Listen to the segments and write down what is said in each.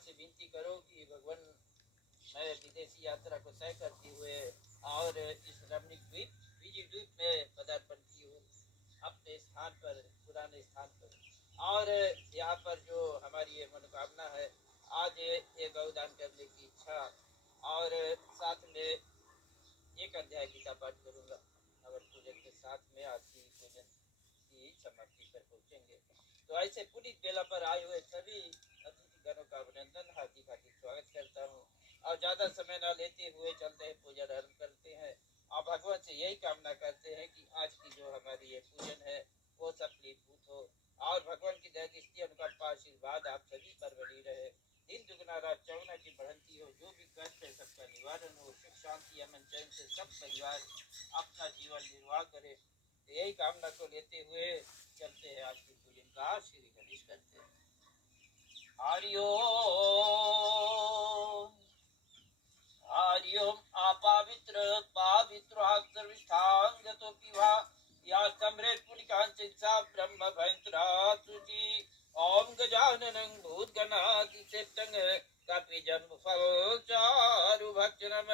से विनती करो कि भगवान मैं विदेशी यात्रा को तय करते हुए और इस रमणीक द्वीप विजय द्वीप में पदार्पण की हूँ अपने स्थान पर, पुराने स्थान पर। और यहाँ पर जो हमारी ये मनोकामना है, आज ये गौदान करने की इच्छा, और साथ में एक अध्याय गीता पाठ करूँगा और पूजन के साथ में आज की पूजन की समाप्ति पर पहुँचेंगे। तो ऐसे पुनीत बेला पर आए हुए सभी अतिथिगणों का अभिनंदन, हार्दिक हार्दिक स्वागत करता हूँ। और ज्यादा समय न लेते हुए चलते हैं, पूजन आरम्भ करते हैं और भगवान से यही कामना करते हैं कि आज की जो हमारी ये पूजन है वो सफलीभूत हो और भगवान की दया दृष्टि अनुकंपा आशीर्वाद आप सभी पर बनी रहे। दिन दुगना रात चौगुना की बढ़ंती हो, जो भी कष्ट है सबका निवारण हो, सुख शांति अमन चैन से सब परिवार अपना जीवन निर्वाह करे। तो यही कामना को लेते हुए चलते हैं आज की पूजन का श्री गणेश करते हैं। हरिओम अपवित्र पावित्रात्सर्विष्ठांगतो पिवा या सम्रेत पुनिकांचित्सा ब्रह्म भयंत्रा सुचि। ओम गजाननं भूतगणाधिसेव्यं कपिजन्म फलचारु भक्षणम्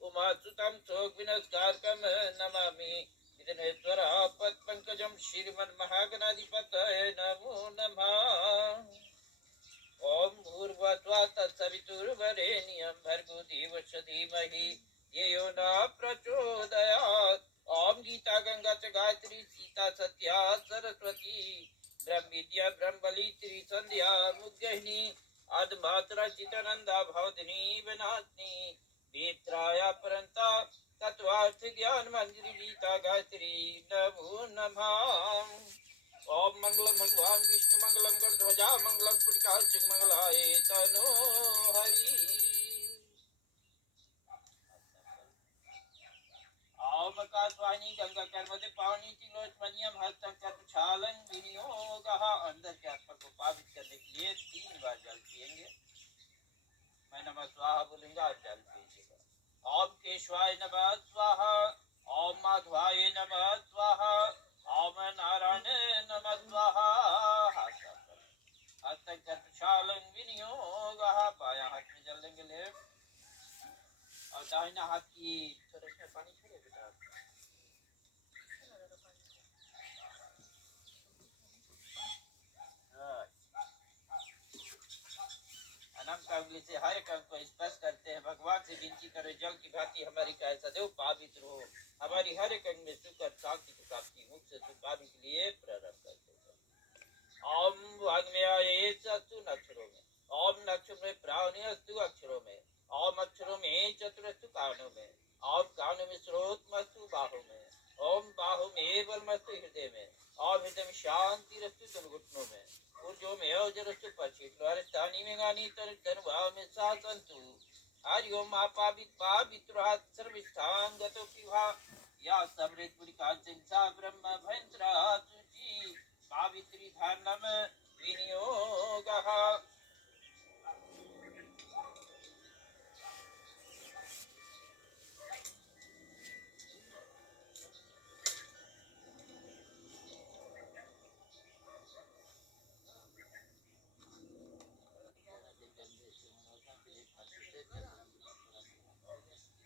उमासुतं शोकविनस्कारकं नमामि विघ्नेश्वर पद्मपङ्कजं श्रीमन्महागणाधिपतये नमो नमः। ओम भूर्भुवस्सुः तत्सवितुर्वरेण्यं भर्गो देवस्य धीमहि धियो न प्रचोदयात्। ओम गीता गंगा च गायत्री सीता सत्या सरस्वती ब्रह्म विद्या ब्रह्मबली त्रिसंध्या मुग्गहिनी अद्मात्रा चितानंदा भवदिनी विनाशिनी वेत्राया परंता तत्वार्थ ज्ञान मंजरी गीता गायत्री नमो नमः। ओम मंगलम भगवान विष्णु मंगलम गणध्वजा मंगलम पुण्यकांचन मंगलाय तनो हरि। ओम आकाशवाणी गंगा कर्मदे पावनी तिलोचमनियम हस्तंकर छालन विनियोगः। अंदर के आत्मा को पावित करने के लिए 3 बार जल पिएंगे। मैं नमः स्वाहा बोलूंगा, जल पीजिएगा। ओम केशवाय नमः स्वाहा, ओम माधवाय नमः स्वाहा, ओम नारायण नमः स्वाहा। हस्तंकर प्रक्षालन विनियोगः। बायां हाथ में जल लेंगे लेफ्ट, और दाहिना हाथ की थोड़ा सा पानी छोड़े बेटा। अनंत अंगुली से हर एक अंग को स्पर्श करते हैं। भगवान से विनती करो जल की भांति हमारी काया सदैव पवित्र हो, हमारी हर एक अंग में सुख और शांति की प्राप्ति, मुख से सुख पाने के लिए प्रारंभ करते हैं। ओम वाग्मयाये अस्तु अक्षरों में, ओम अक्षर में प्राणी अस्तु अक्षरों में, ओम अक्षरों में चतुरस्तु कानों में, ओम कानों में स्रोत मस्तु बाहों में, ओम बाहों में बलमस्तु हृदय में, ओम हृदय में शांति रस्तु दोनों घुटनों में, ऊर्जों में औजरस्तु पक्षी में गानी तनुवा में सासंतु। हरिओम पावित्रात् सर्विष्ठांगतो पिवा या समृत पुनिकांचन सा ब्रह्म भयंत्रा सुचि। पावित्री धर्मम विनियोगः।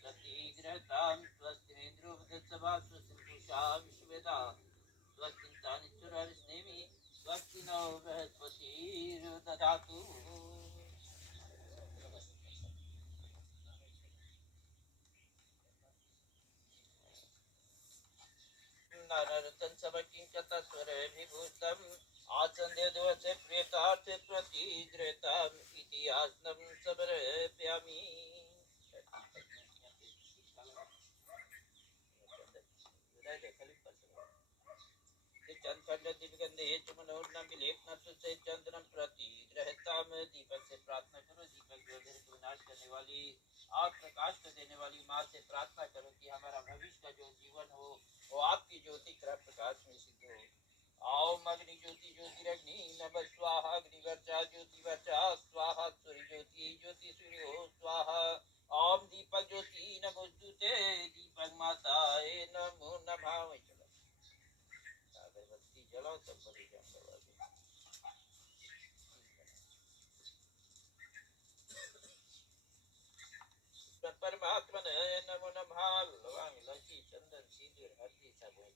प्रतिग्रहतां स्वस्तिरेन्द्रो वृद्धसभा स्वस्तिपुषा विश्ववेदा स्वस्तिन्तानि चतुर्हरिस्नेमि स्वस्ति नो बृहस्पतिर्दधातु। नारदं समकिंचतस्वर विभूतम् आसन्देवस्य प्रेतार्थ प्रतिग्रहताम् इति आसनं समर्पयामि। चंद्रम प्रतिग्रहताम्। दीपक से प्रार्थना करो, दीपक ज्योति को विनाश करने वाली और प्रकाश को देने वाली माँ से प्रार्थना करो कि हमारा भविष्य का जो जीवन हो वो आपकी ज्योति का प्रकाश में सिद्ध हो। ओम अग्नि ज्योति ज्योतिरग्नि नमः स्वाहा, अग्निवर्चा ज्योतिवर्चा स्वाहा, सूर्य ज्योति ज्योति सूर्यो स्वाहा। ओम दीपक ज्योति नमोस्तुते, दीपक माताए नमो नमः। अगरबत्ती जलाओ तब बड़ी जंगल। परमात्मने नमो नमः लवांग इलायची चंदन सिंदूर हल्दी साबुन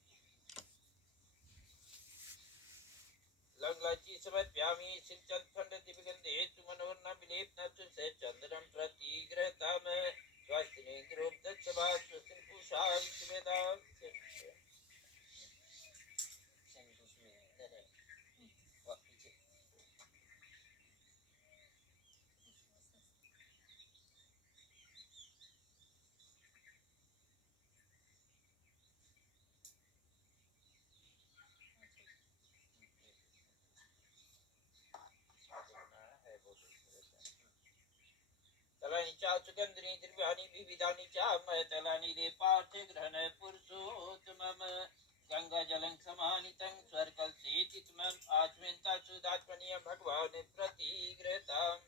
लंग इलायची समर्पयामि सिंचन खंड दिव्यगंधे सुमनोर्न विलेपन तुलसे चंदनम प्रतिगृहताम स्वास्तिनेन्द्रों दक्षवा स्वस्तिपूषां सुवेदां तलानी चा सुगंधनी द्रव्यानि विविधानि चा तलानी दे पार्थ ग्रहण पुरुषोत्तमम गंगा जलं समानितं स्वर्गल सेतितमम आचमेन्ता सुदात्मनीय भगवान प्रतिगृहताम्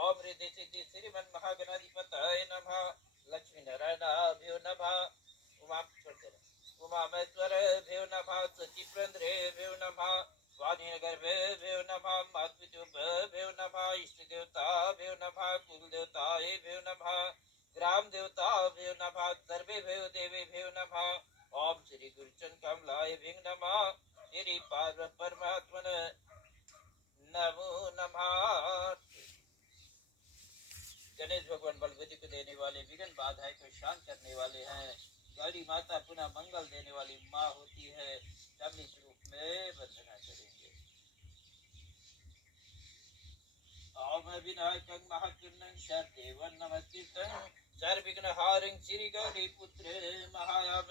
ओम हृदय सिद्धि श्रीमन महागणाधिपतये नमः लक्ष्मी नारायणाभ्यो नमः उमा महेश्वरभ्यो नमः सचिप्रेन्द्रेभ्यो नमः स्वाधीनगर्भेभ्यो नमः मातृभ्यो नमः इष्टदेवताभ्यो नमः कुलदेवताभ्यो नमः ग्राम देवताभ्यो नमः सर्वेभ्यो देवेभ्यो नमः ओम श्री गुरुचरण कमलाभ्यो नमः श्री पार्वती परमात्मने नमो नमः। गणेश भगवान बलबुद्धि को देने वाले विघ्न बाधाएं को शांत करने वाले हैं। गौरी माता पुनः मंगल देने वाली माँ होती है। सम्मिलित रूप में वंदना करेंगे। ओम विनायकं महाकृष्णं शरदेवं नमस्कृतं सर्वविघ्नहारिं श्री गौरी पुत्र महायाम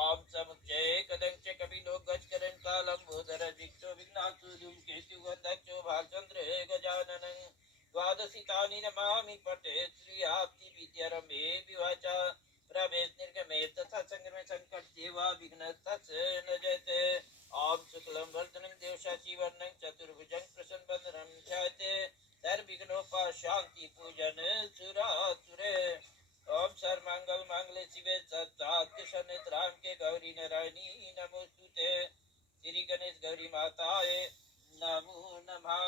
ओम समुच्चय कदंच कपिलो गजकरं कालं भूधर विक्षो विघ्नासु धूमकेतु गन्धक्षो भालचंद्र गजाननं द्वादशितानि नमामि पटे श्रीयाप्ति विद्यारम्भे विवाचा प्रवेश निर्गमे तथा संगमे संकट सेवा विघ्न तस् न जयते ओम शुक्लं वर्धनं देवशाची वर्णं चतुर्भुजं प्रसन्नवदनं ध्यायते सर्वविघ्नोपा शांति पूजन सुरासुरे ओम सर्वमंगल मांगल्ये शिवे सर्वार्थ शरण्ये के गौरी नारायणी नमोस्तुते श्री गणेश गौरी माताये नमो नमः।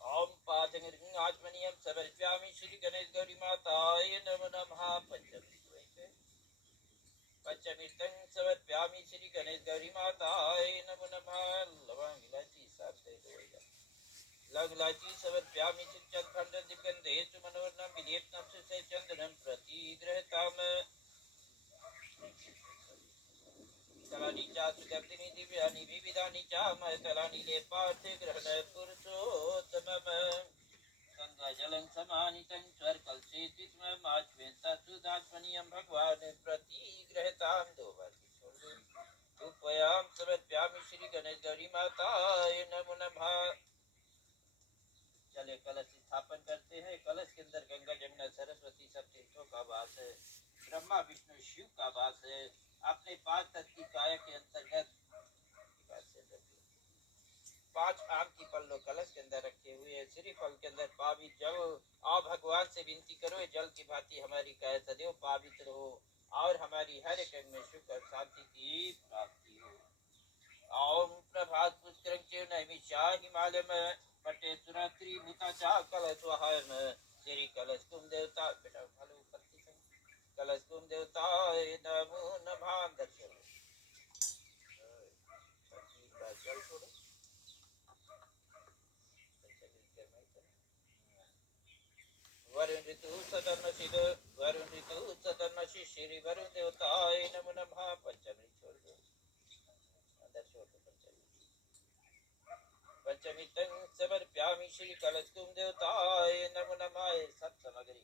ओम पादंगं आत्मनियम समर्पयामि श्री गणेश गौरी माताये नमो नमः। पंचमीर्तं समर्पयामि श्री गणेश गौरी माताये नमो नमः। लवंग इलायची लंग इलायची समर्पयामि सिंचन खंड दिव्यगंधे सुमनोर्न विलेपनं सुसे चंदनं प्रतिगृहताम् तलानी चा सुगंधिनी दिव्यानि विविधानि चा तलानी ले पार्थ ग्रहण पुरुषोत्तमम गंगा जलं समानितं स्वर्गल सेतितमम आचमेन्ता सुदात्मनीयं भगवान प्रतिगृहतां दो बार छोड़ दो उपयाम समर्पयामि श्री गणेश गौरी माताये नमो नमः। चले कलश स्थापन करते हैं। कलश के अंदर गंगा जमुना सरस्वती सब तीर्थों का वास है। ब्रह्मा विष्णु शिव का वास है। अपने 5 तत्व की काया के अंतर्गत 5 आम की पल्लो कलश के अंदर रखे हुए हैं। श्री फल के अंदर पावित्र जल आओ भगवान से विनती करो जल की भांति हमारी काया सदैव पावित्र हो और हमारी हर एक में सुख और शांति की प्राप्ति हो। ओम प्रभात पुष्करं नैमिषा हिमालय में पटे सुरात्रि भूताचा कलश वहायम श्री कलश कुम देवता बेटा फलो पत्ती कलश कुम देवताय नमो नमः। दर्शन जल छोड़ो वरुण ऋतु सदनशिद वरुण ऋतु सदनशि श्री वरुण देवताय नमो नमः। पंचमी छोड़ दो अंदर छोड़ दो पंचमी तंग समर्पयामि श्री कलश कुम देवताय नमो नमः। सब सामग्री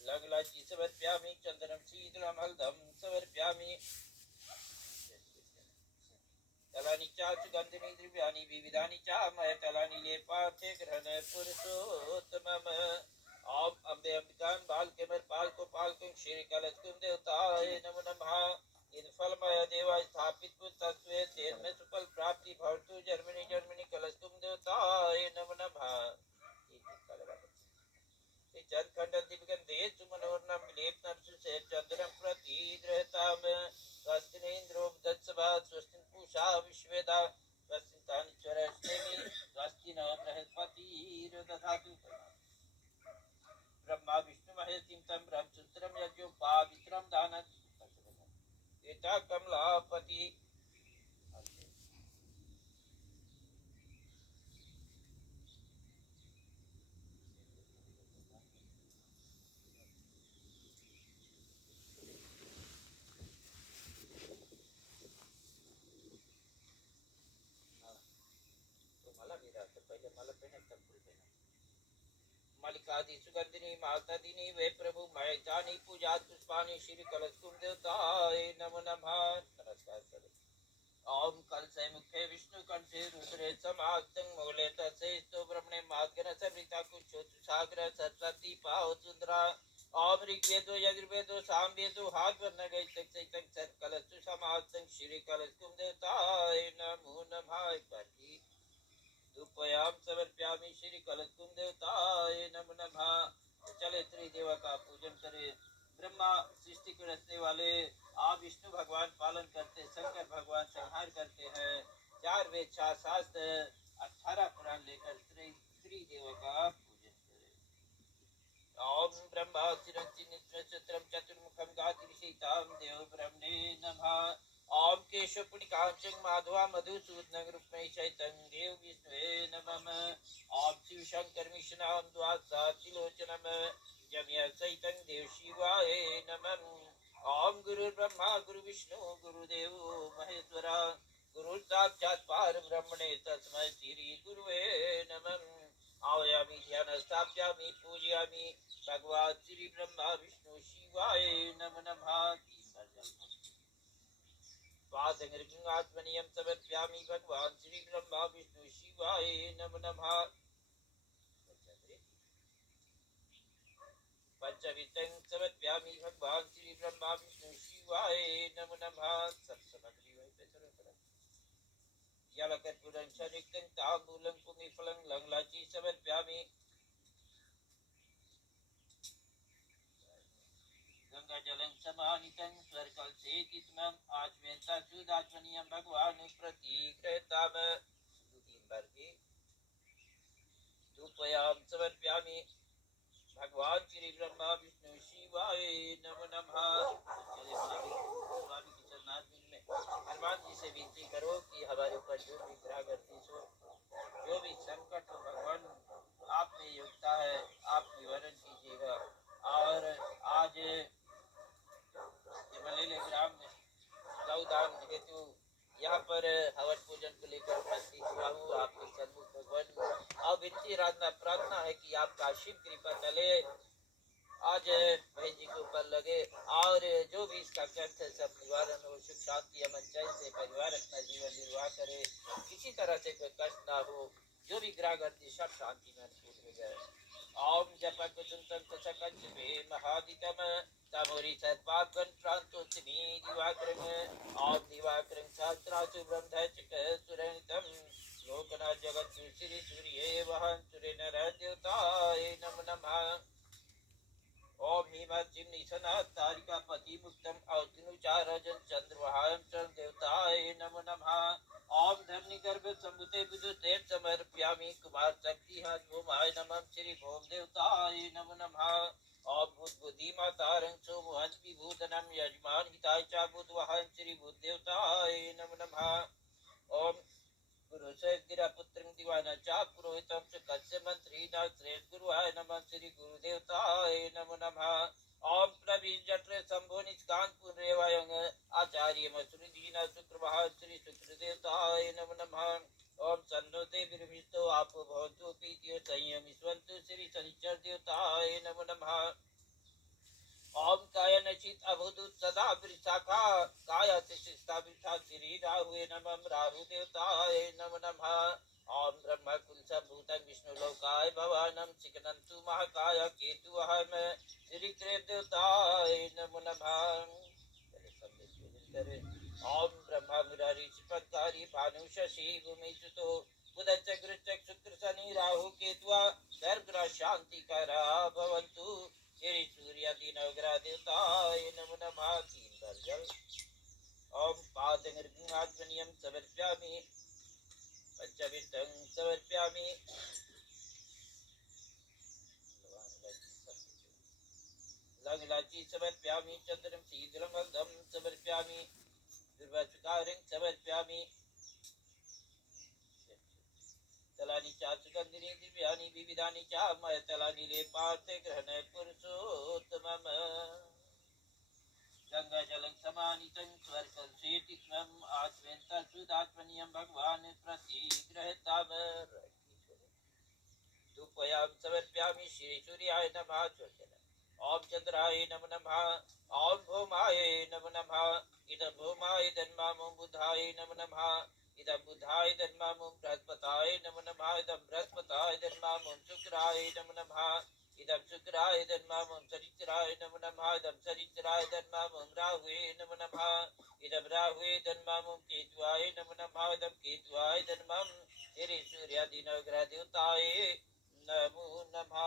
लंग इलायची समर्पयामि चंदनं शीतलं हल्दं समर्पयामि तलानी चा सुगंधिनी द्रव्यानि विविधानि चा तलानी ले पार्थे ग्रहण पुरुषोत्तमम ओम अम्बे अंबिकां बालकेमर पालको पालकं श्री कलश कुम देवताय नमो नमः। इन फलमय देवा स्थापित पुस्तस्वे तेन में सुफल प्राप्ति भवतु जर्मनी जर्मनी कलश कुम देवताय नमो नमः। चंद्रखंड दिव्यगंधे सुमनोर्णम विलेपनम सुसेचंद्रम प्रतिगृहताम स्वस्तिनेन्द्रो दत्सभा स्वस्ति पूषा विश्वेदा स्वस्ति तानिश्वरश्रेमी स्वस्ति न बृहस्पतिर्दधातु ब्रह्मा विष्णु महेश तम ब्रह्मसूत्रम यज्ञोपावित्रम दानम् एता कमलापति पहले माला पहने तब फूल पहना मलिकादि सुगंधिनी मातादिनी वे प्रभु मैं जानी पूजा पुष्पानी श्री कलश कुम देवताय नमो नमः नमस्कार करें ओम कलसे मुखे विष्णु कंठे रुद्रे समाक्तं मूले तसे स्तो ब्रह्मणे मार्गन सविता कुच्छोतु सागर सरस्वती पाव सुंदरा ओम ऋग्वेदो यजुर्वेदो सामवेदो हार्वर्ण गई तक सर कलश समाक्तं श्री कलश कुम देवताय नमो नमः पाठी धूपयाम समर्प्यामि श्री कलश कुम देवताय नमो नमः चले त्रिदेवा का पूजन करें ब्रह्मा सृष्टि को रचने वाले आप विष्णु भगवान पालन करते शंकर भगवान संहार करते हैं 4 वेद 4 शास्त्र 18 पुराण लेकर त्रिदेव का पूजन करें ओम ब्रह्मा चिरंजीव चतुर्मुखम गातिशीताम देव ब्रह्मणे नमः ओम केशव पुनिकांचन माधवा मधुसूदन रूपमे चैतन देव विष्णुवे नमः ओम शिव शंकर मिश्रनाम द्वादशा त्रिलोचनम जम्य सैतन देव शिवाय नमः ओम गुरु ब्रह्मा गुरु विष्णु गुरुदेव महेश्वरा गुरु साक्षात् परब्रह्मणे तस्मै श्री गुरुवे नमः आवायामि ध्यान स्थापयामि पूजयामि भगवान श्री ब्रह्मा विष्णु शिवाय नमो नमः पादंगृगात्मनियम समर्प्यामि भगवान श्री ब्रह्मा विष्णु शिवाय नमो नमः पंचवितं समर्प्यामि भगवान श्री ब्रह्मा विष्णु शिवाय नमो नमः सब सामग्री वहीं पे सर्व करें यालकर्पूरं शरीकं तांबूलं पुष्पफलं लंगलाची समर्प्यामि गंगा जलं समाहितं स्वर्कलसे तिस्मम् आचमेता सुदात्मनियम भगवान प्रतिगृहताम 3 बार की धूपयाम समर्प्यामि भगवान श्री ब्रह्मा विष्णु शिवाय नमो नमः स्वामी की चरणारविंद में हनुमान जी से विनती करो कि हमारे ऊपर जो भी ग्रह गर्दिश हो जो भी संकट हो भगवान आप में योग्यता है आप निवारण कीजिएगा और आज मलेले ग्राम में गौदान हेतु यहाँ पर हवन पूजन को लेकर उपस्थित हुआ हूँ आपके सन्मुख भगवान और विनती आराधना प्रार्थना है कि आपका शिव कृपा चले आज बहन जी के ऊपर लगे और जो भी इसका कष्ट है सब निवारण हो सुख शांति अमन चैन से परिवार अपना जीवन निर्वाह करे किसी तरह से कोई कष्ट ना हो जो भी ग्रह गर्दी सब शांति में अनुकूल हो जाए ओम जप कुसुम सकंच पे महादितम तमोरी सत्पापन प्रांतोत्तमी दिवाकरं ओम दिवाकरं शास्त्रासु ब्रह्मधचक सुरनितम लोकनाथ जगत श्री सूर्ये वहन सुरेनर देवताय नमो नमः ओम हिमचिम निशनाथ तारिका पति मुक्तम अवतिनुचारजन चंद्रवहायम चंद्र देवताय नमो नमः ओम धरणी गर्भ संभुते विदुतेव समर्प्यामि कुमार शक्ति हनुमाय नमः श्री भोम देवताय नमो नमः ओम भूत बुद्धि मातारं सोमहन विभूतनम यजमान हिताय च बुधवाहन श्री भूत देवताय नमो नमः ओम गुरु गिरा पुत्रं दिवाना चा पुरोहितम च कस्य मंत्री न श्रेष्ठ गुरुवाय नमः श्री गुरु देवताय नमो नमः ओम प्रवीण जट्रे शंभो निष्कांत पुरेवायंग आचार्य मसुरी दीना शुक्रवाह श्री शुक्र देवताय नमो नमः ओम सन्नो देवीर्भिस्तो आपो भवन्तु पीतियो संयमिष्वन्तु श्री शनिचर देवताय नमो नमः ओम कायनचित अभुदुत सदा विशाखा काया शिष्टा विष्ठा श्री राहुवे नमः राहु देवताय नमो नमः ओम ब्रह्म कुलसभूतं विष्णु लोकाय भवानं चिकनन्तु महाकाय केतुवहम श्री कृत देवताय नमो नमः ओम ब्रह्मा मुरारी शिवकारी भानु शशि भूमि सुतो बुध चक्र शुक्र शनि राहु केतुआ गर्भ शांति करा भवन्तु देवताय नमो नमः 3 बार जल। ओम पादंगर्घात्मनियम समर्प्यामि पंचविधं समर्प्यामि लंगलाची समर्प्यामि चंद्रम शीतलं वल्दं समर्प्यामि दुर्वाचकारं समर्प्यामि तलानि च सुगन्धिनी दिव्यानि विविधानि च मयतलानि लेपार्थे ग्रहण पुरुषोत्तमम् गंगाजलं समानितं स्वर्गसेतित्वम् आत्मेन्तसुदात्मनियं भगवान् प्रतिगृहताम् धूपयां समर्प्यामि श्रीसूर्याय नमः ओम चंद्राय नमो नमः ओम भौमाय नमो नमः इदं भौमाय धन्मामो बुधाय नमो नमः इदं बुधाय धन्मामो बृहस्पताय नमो नमः इदं बृहस्पताय धन्मामो शुक्राय नमो नमः इदं शुक्राय धन्मामो शनिश्चराय नमो नमः इदं शनिश्चराय धन्मामो राहुवे नमो नमः इदं राहुवे धन्मामो केतुवाय नमो नमः इदं केतुवाय धन्मामो तेरे सूर्यादि नवग्रह देवताय नमो नमः।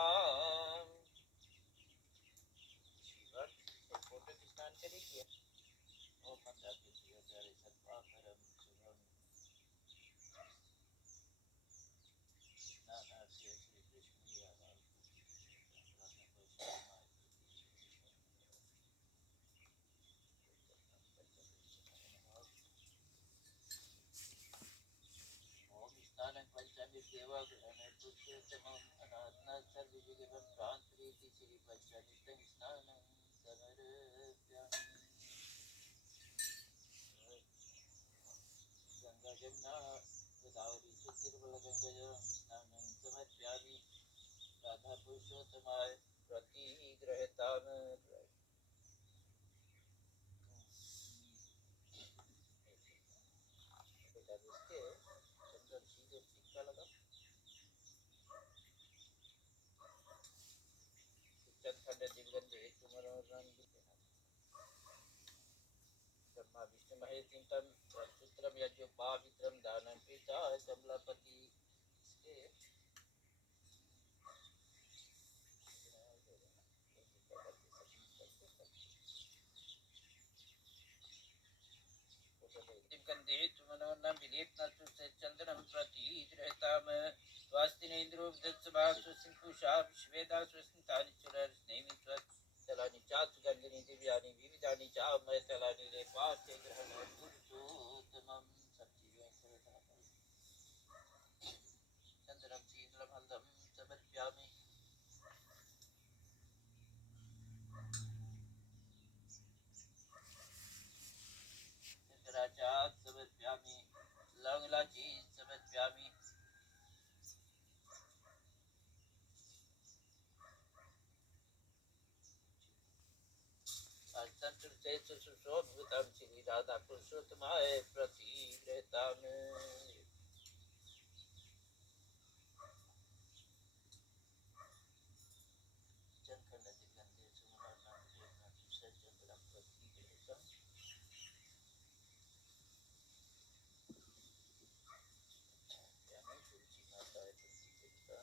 फोटो की स्नान करेगी और मंदा के प्रिय प्यारे सत्वा परम शुभम नानास्य श्री कृष्ण यावा ओम स्नानं पंचमी देवा ग्रहण पुरुषोत्तमं अनात्मा सर्वयुगं भ्रांति श्री पंचनित्यं स्नानं समर्प्यामि गंगा जमुना गोदावरी सुतीर्बल गंगा स्नानं समर्प्यामि राधा पुरुषोत्तमाय प्रतिगृहताम् चंदन सीधे टिक्का लगा चंदन दिव्यगंधे तुमरं ब्रह्मा विष्णु महेश चिंतन सूत्रम यज्ञ पावित्रम दानं पीता कमलापति इसके दिव्यगंधे तुमरं विलेपना तुसे चंदनम प्रतिगृहताम् स्वास्तिनेन्द्रो विदत्सभा सुसिंकुषा विश्वेदा सुस्मितानि चुरस्नेमि तलानि च सुगन्धिनी दिव्यानि विविधानि च मयतलानि लेपार्थे ग्रहण पुरुषोत्तमं सब चीजों से चंद्रम शीतलं हल्दं समर्प्यामि शंकराचार्य समर्प्यामि लवंगलाची समर्प्यामि संतुष्टेषु सुशोभितं श्री राधा पुरुषोत्तमाय प्रतिगृहताम् चंखंड दिव्यंधे सुमनोरं विलेपना तुसे चंदनम प्रतिगृहताम् तुलसी माता प्रतिगृहता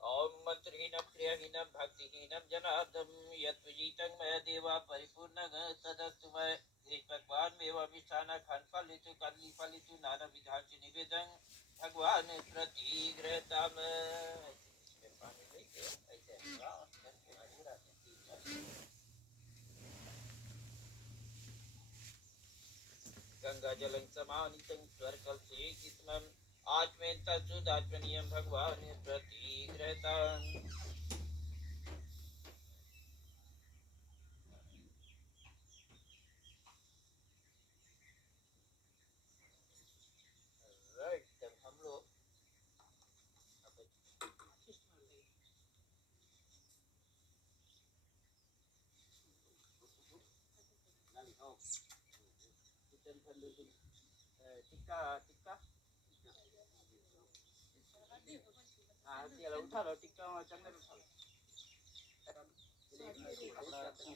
ओम मंत्रहीनं क्रियाहीनं भक्तिहीनं जनार्दन यत्विजितं मया देवा परिपूर्णं तदस्तु मय भगवान मेवामिष्ठान खान फलितु कदली फलितु नाना विधान से निवेदन भगवान प्रतिगृहताम् इसमें पानी लेके ऐसे करके अधूरा गंगा जलं समानितं स्वर्गल से किस्मम् आत्मेन्तसुदात्मनियं भगवान् प्रतिगृहताम् राइट तब हम लोग टिक्का टिक्का उठा लो टिक्का चंदन उठा लो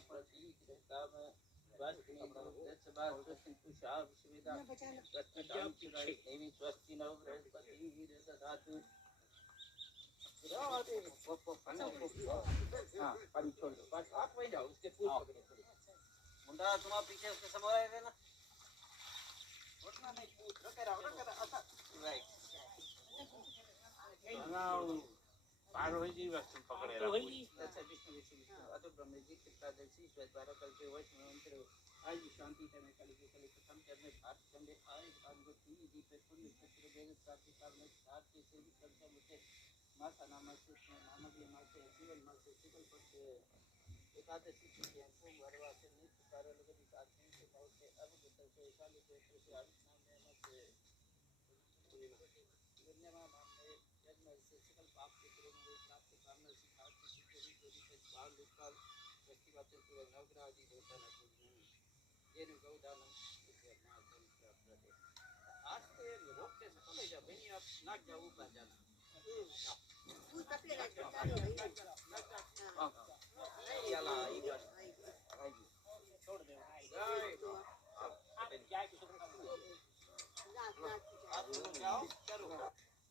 प्रतिगृहताम् मुंडा तुम्हारा पीछे उसके समोर है ना उठना नहीं रखे रहो अच्छा राइट पार हो जी वस्तु पकड़े तो वही अच्छा विष्णु विष्णु विष्णु अतो ब्रह्म जी कृपा दर्शी श्वेत द्वारा कल के वश में मंत्र आज शांति तने कल के प्रथम करने भारत चंदे आए भाग को तीन जी पे पुण्य क्षेत्र वेद प्राप्ति काल में सात के सेवी कल मुझे माता नाम से नामक ये मास से जीवन मास से शुक्ल पक्ष एकादशी के अंकों वरवा से नित्य कार्य लगन साधन से बहुत से अब गुतर से एकाली से आविष् नाम में मत दुनिया नाम में जन्म से सकल पाप के पूर्ण प्राप्त कामना सिद्धार्थ की सिद्धि पूरी से बाल निकाल व्यक्ति बातें पूरे नवग्रह आदि देवता न पूजन ये न गौदान इसे महाजन प्राप्त करते आज के रोकते सकल है जब नहीं आप नाक जाओ ऊपर जाना वो कपड़े रख दो याला इधर छोड़ दे जाए तो आप जाओ करो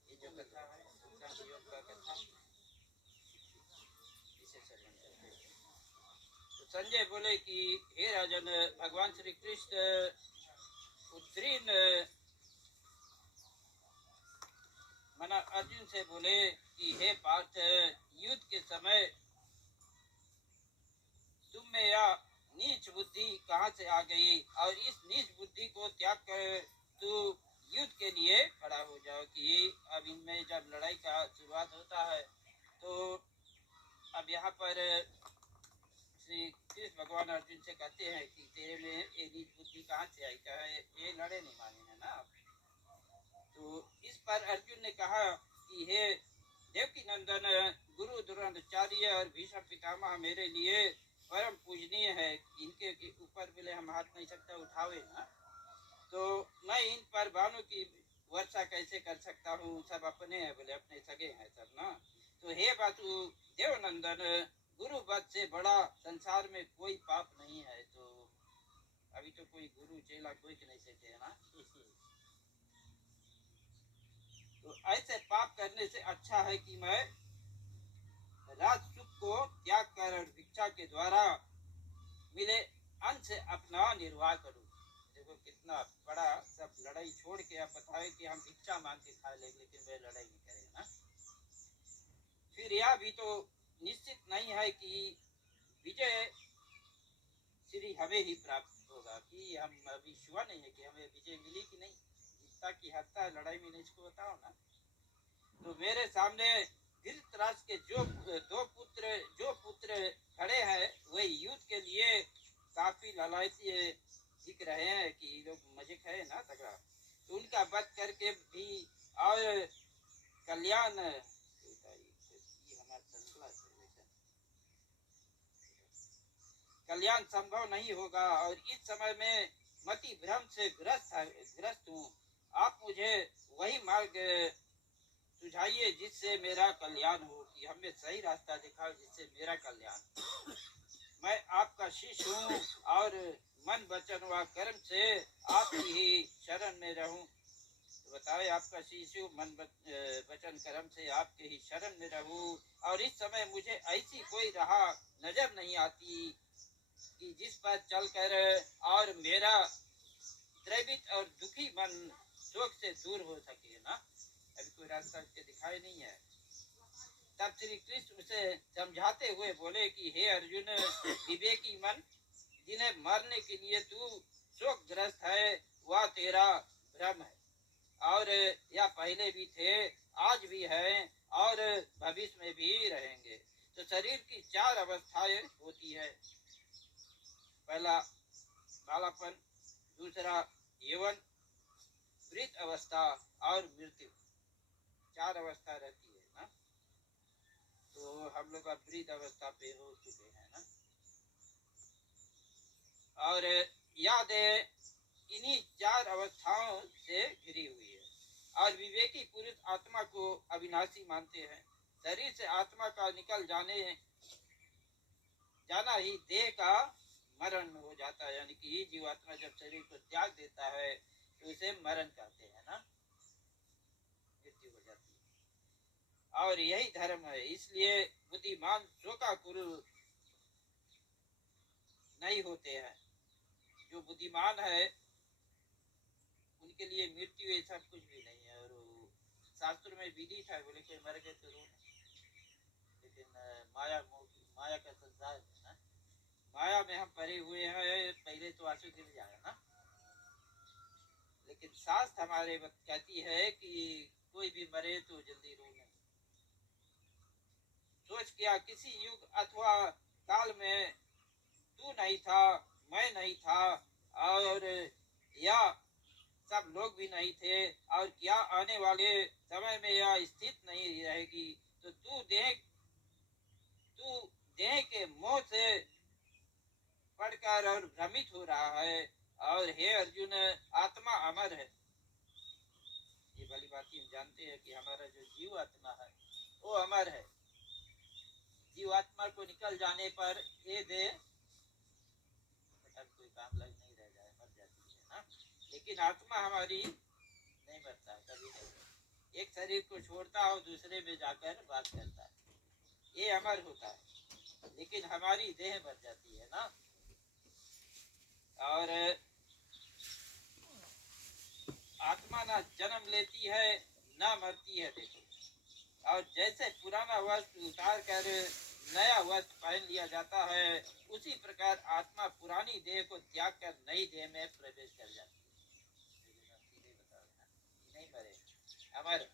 ये जो कथा है संसार योग का कथा इसे श्रवण करते हैं तो संजय बोले कि हे राजन भगवान श्री कृष्ण उत्तीर्ण मना अर्जुन से बोले कि हे पार्थ युद्ध के समय तुम में यह नीच बुद्धि कहाँ से आ गई और इस नीच बुद्धि को त्याग कर तू युद्ध के लिए खड़ा हो जाओ कि अब इनमें जब लड़ाई का शुरुआत होता है तो अब यहाँ पर श्री कृष्ण भगवान अर्जुन से कहते हैं कि तेरे में ये नीच बुद्धि कहाँ से आई क्या है ये लड़े नहीं माने है ना तो इस पर अर्जुन ने कहा कि हे देवकी नंदन गुरु दुराचार्य और भीष्म पितामह मेरे लिए परम पूजनीय है इनके ऊपर मिले हम हाथ नहीं सकता उठावे ना तो मैं इन पर बाणों की वर्षा कैसे कर सकता हूँ सब अपने हैं बोले अपने सगे हैं सब ना तो हे बातु देवनंदन गुरु वध से बड़ा संसार में कोई पाप नहीं है तो अभी तो कोई गुरु चेला कोई नहीं सकते है ना तो ऐसे पाप करने से अच्छा है कि मैं राज सुख को त्याग कर भिक्षा के द्वारा मिले अन्न से अपना निर्वाह करूं देखो कितना बड़ा सब लड़ाई छोड़ के आप बताए कि हम भिक्षा मांग के खा लेंगे लेकिन वे लड़ाई नहीं करेंगे ना फिर यह भी तो निश्चित नहीं है कि विजय श्री हमें ही प्राप्त होगा कि हम अभी शुआ नहीं है कि हमें विजय मिली कि नहीं जीतता की हारता है लड़ाई में नहीं इसको बताओ ना तो मेरे सामने धृतराष्ट्र के जो पुत्र खड़े हैं वे युद्ध के लिए काफी लालायती दिख रहे हैं कि लोग मजे खाए ना तगड़ा तो उनका वध करके भी और कल्याण कल्याण संभव नहीं होगा और इस समय में मति भ्रम से ग्रस्त हूँ आप मुझे वही मार्ग सुझाइए जिससे मेरा कल्याण हो कि हमें सही रास्ता दिखाओ जिससे मेरा कल्याण मैं आपका शिष्य हूँ और मन वचन व कर्म से आपकी ही शरण में रहूं तो बताए आपका शिष्य मन वचन कर्म से आपके ही शरण में रहूं और इस समय मुझे ऐसी कोई राह नजर नहीं आती कि जिस पर चलकर और मेरा द्रवित और दुखी मन शोक से दूर हो सके ना अभी कोई रास्ता उसके दिखाई नहीं है तब श्री कृष्ण उसे समझाते हुए बोले कि हे अर्जुन विवेकी मन जिन्हें मारने के लिए तू शोकग्रस्त है वह तेरा भ्रम है और या पहले भी थे आज भी है और भविष्य में भी रहेंगे तो शरीर की 4 अवस्थाएं होती है पहला बालापन दूसरा यौवन वृद्ध अवस्था और मृत्यु 4 अवस्था रहती है ना तो हम लोग अब वृद्ध अवस्था पे हो चुके हैं ना और याद है इन्हीं 4 अवस्थाओं से घिरी हुई है और विवेकी पुरुष आत्मा को अविनाशी मानते हैं शरीर से आत्मा का निकल जाना ही देह का मरण हो जाता है, यानी कि जीवात्मा जब शरीर को त्याग देता है तो उसे मरण कहते हैं ना, मृत्यु हो जाती है। और यही धर्म है, इसलिए बुद्धिमान शोकाकुल नहीं होते हैं। जो बुद्धिमान है उनके लिए मृत्यु ये सब कुछ भी नहीं है। और शास्त्र में विधि था, बोले कोई मर गए तो रोना, लेकिन माया का संसार है ना, माया में हम पड़े हुए हैं, पहले तो आंसू गिर जाएगा ना। लेकिन शास्त्र हमारे वक्त कहती है कि कोई भी मरे तो जल्दी रो नहीं। सोच किया किसी युग अथवा काल में तू नहीं था, मैं नहीं था, और या सब लोग भी नहीं थे, और क्या आने वाले समय में यह स्थित नहीं रहेगी। तो तू देह के मोह से पढ़कर और भ्रमित हो रहा है। और हे अर्जुन, आत्मा अमर है। ये वाली बात हम जानते हैं कि हमारा जो जीव आत्मा है वो अमर है। जीव आत्मा को निकल जाने पर ये देह कोई काम लग नहीं रह जाए, मर जाती है ना। लेकिन आत्मा हमारी नहीं मरता, कभी नहीं। एक शरीर को छोड़ता है और दूसरे में जाकर बात करता है, ये अमर होता है। लेकिन हमारी देह मर जाती है ना। और आत्मा ना जन्म लेती है ना मरती है। देखो, और जैसे पुराना वस्त्र उतार कर नया वस्त्र पहन लिया जाता है, उसी प्रकार आत्मा पुरानी देह को त्याग कर नई देह में प्रवेश कर जाती है। नहीं मरे, अमर।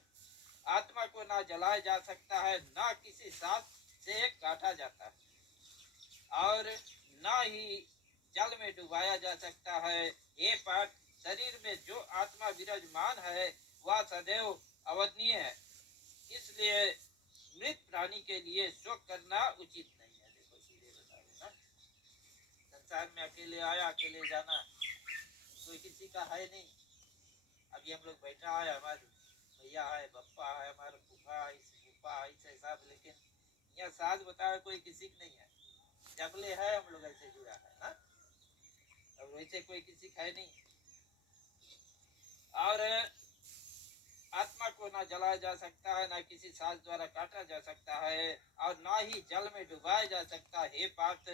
आत्मा को ना जलाया जा सकता है, ना किसी सांप से काटा जाता है, और ना ही जल में डुबाया जा सकता है। ये पाठ, शरीर में जो आत्मा विराजमान है वह सदैव अवदनीय है, इसलिए मृत प्राणी के लिए शोक करना उचित नहीं है। देखो, सीधे बता देना, संसार में अकेले आया अकेले जाना, कोई किसी का है नहीं। अभी हम लोग बैठा है, हमारे भैया है, बप्पा है, हमारे फूफा है, सब, लेकिन यह साज बताया कोई किसी की नहीं है। जबले है हम लोग ऐसे जुड़ा है ना, अब वैसे कोई किसी का है नहीं। और आत्मा को ना जलाया जा सकता है, ना किसी साज द्वारा काटा जा सकता है, और ना ही जल में डुबाया जा सकता है। हे पार्थ,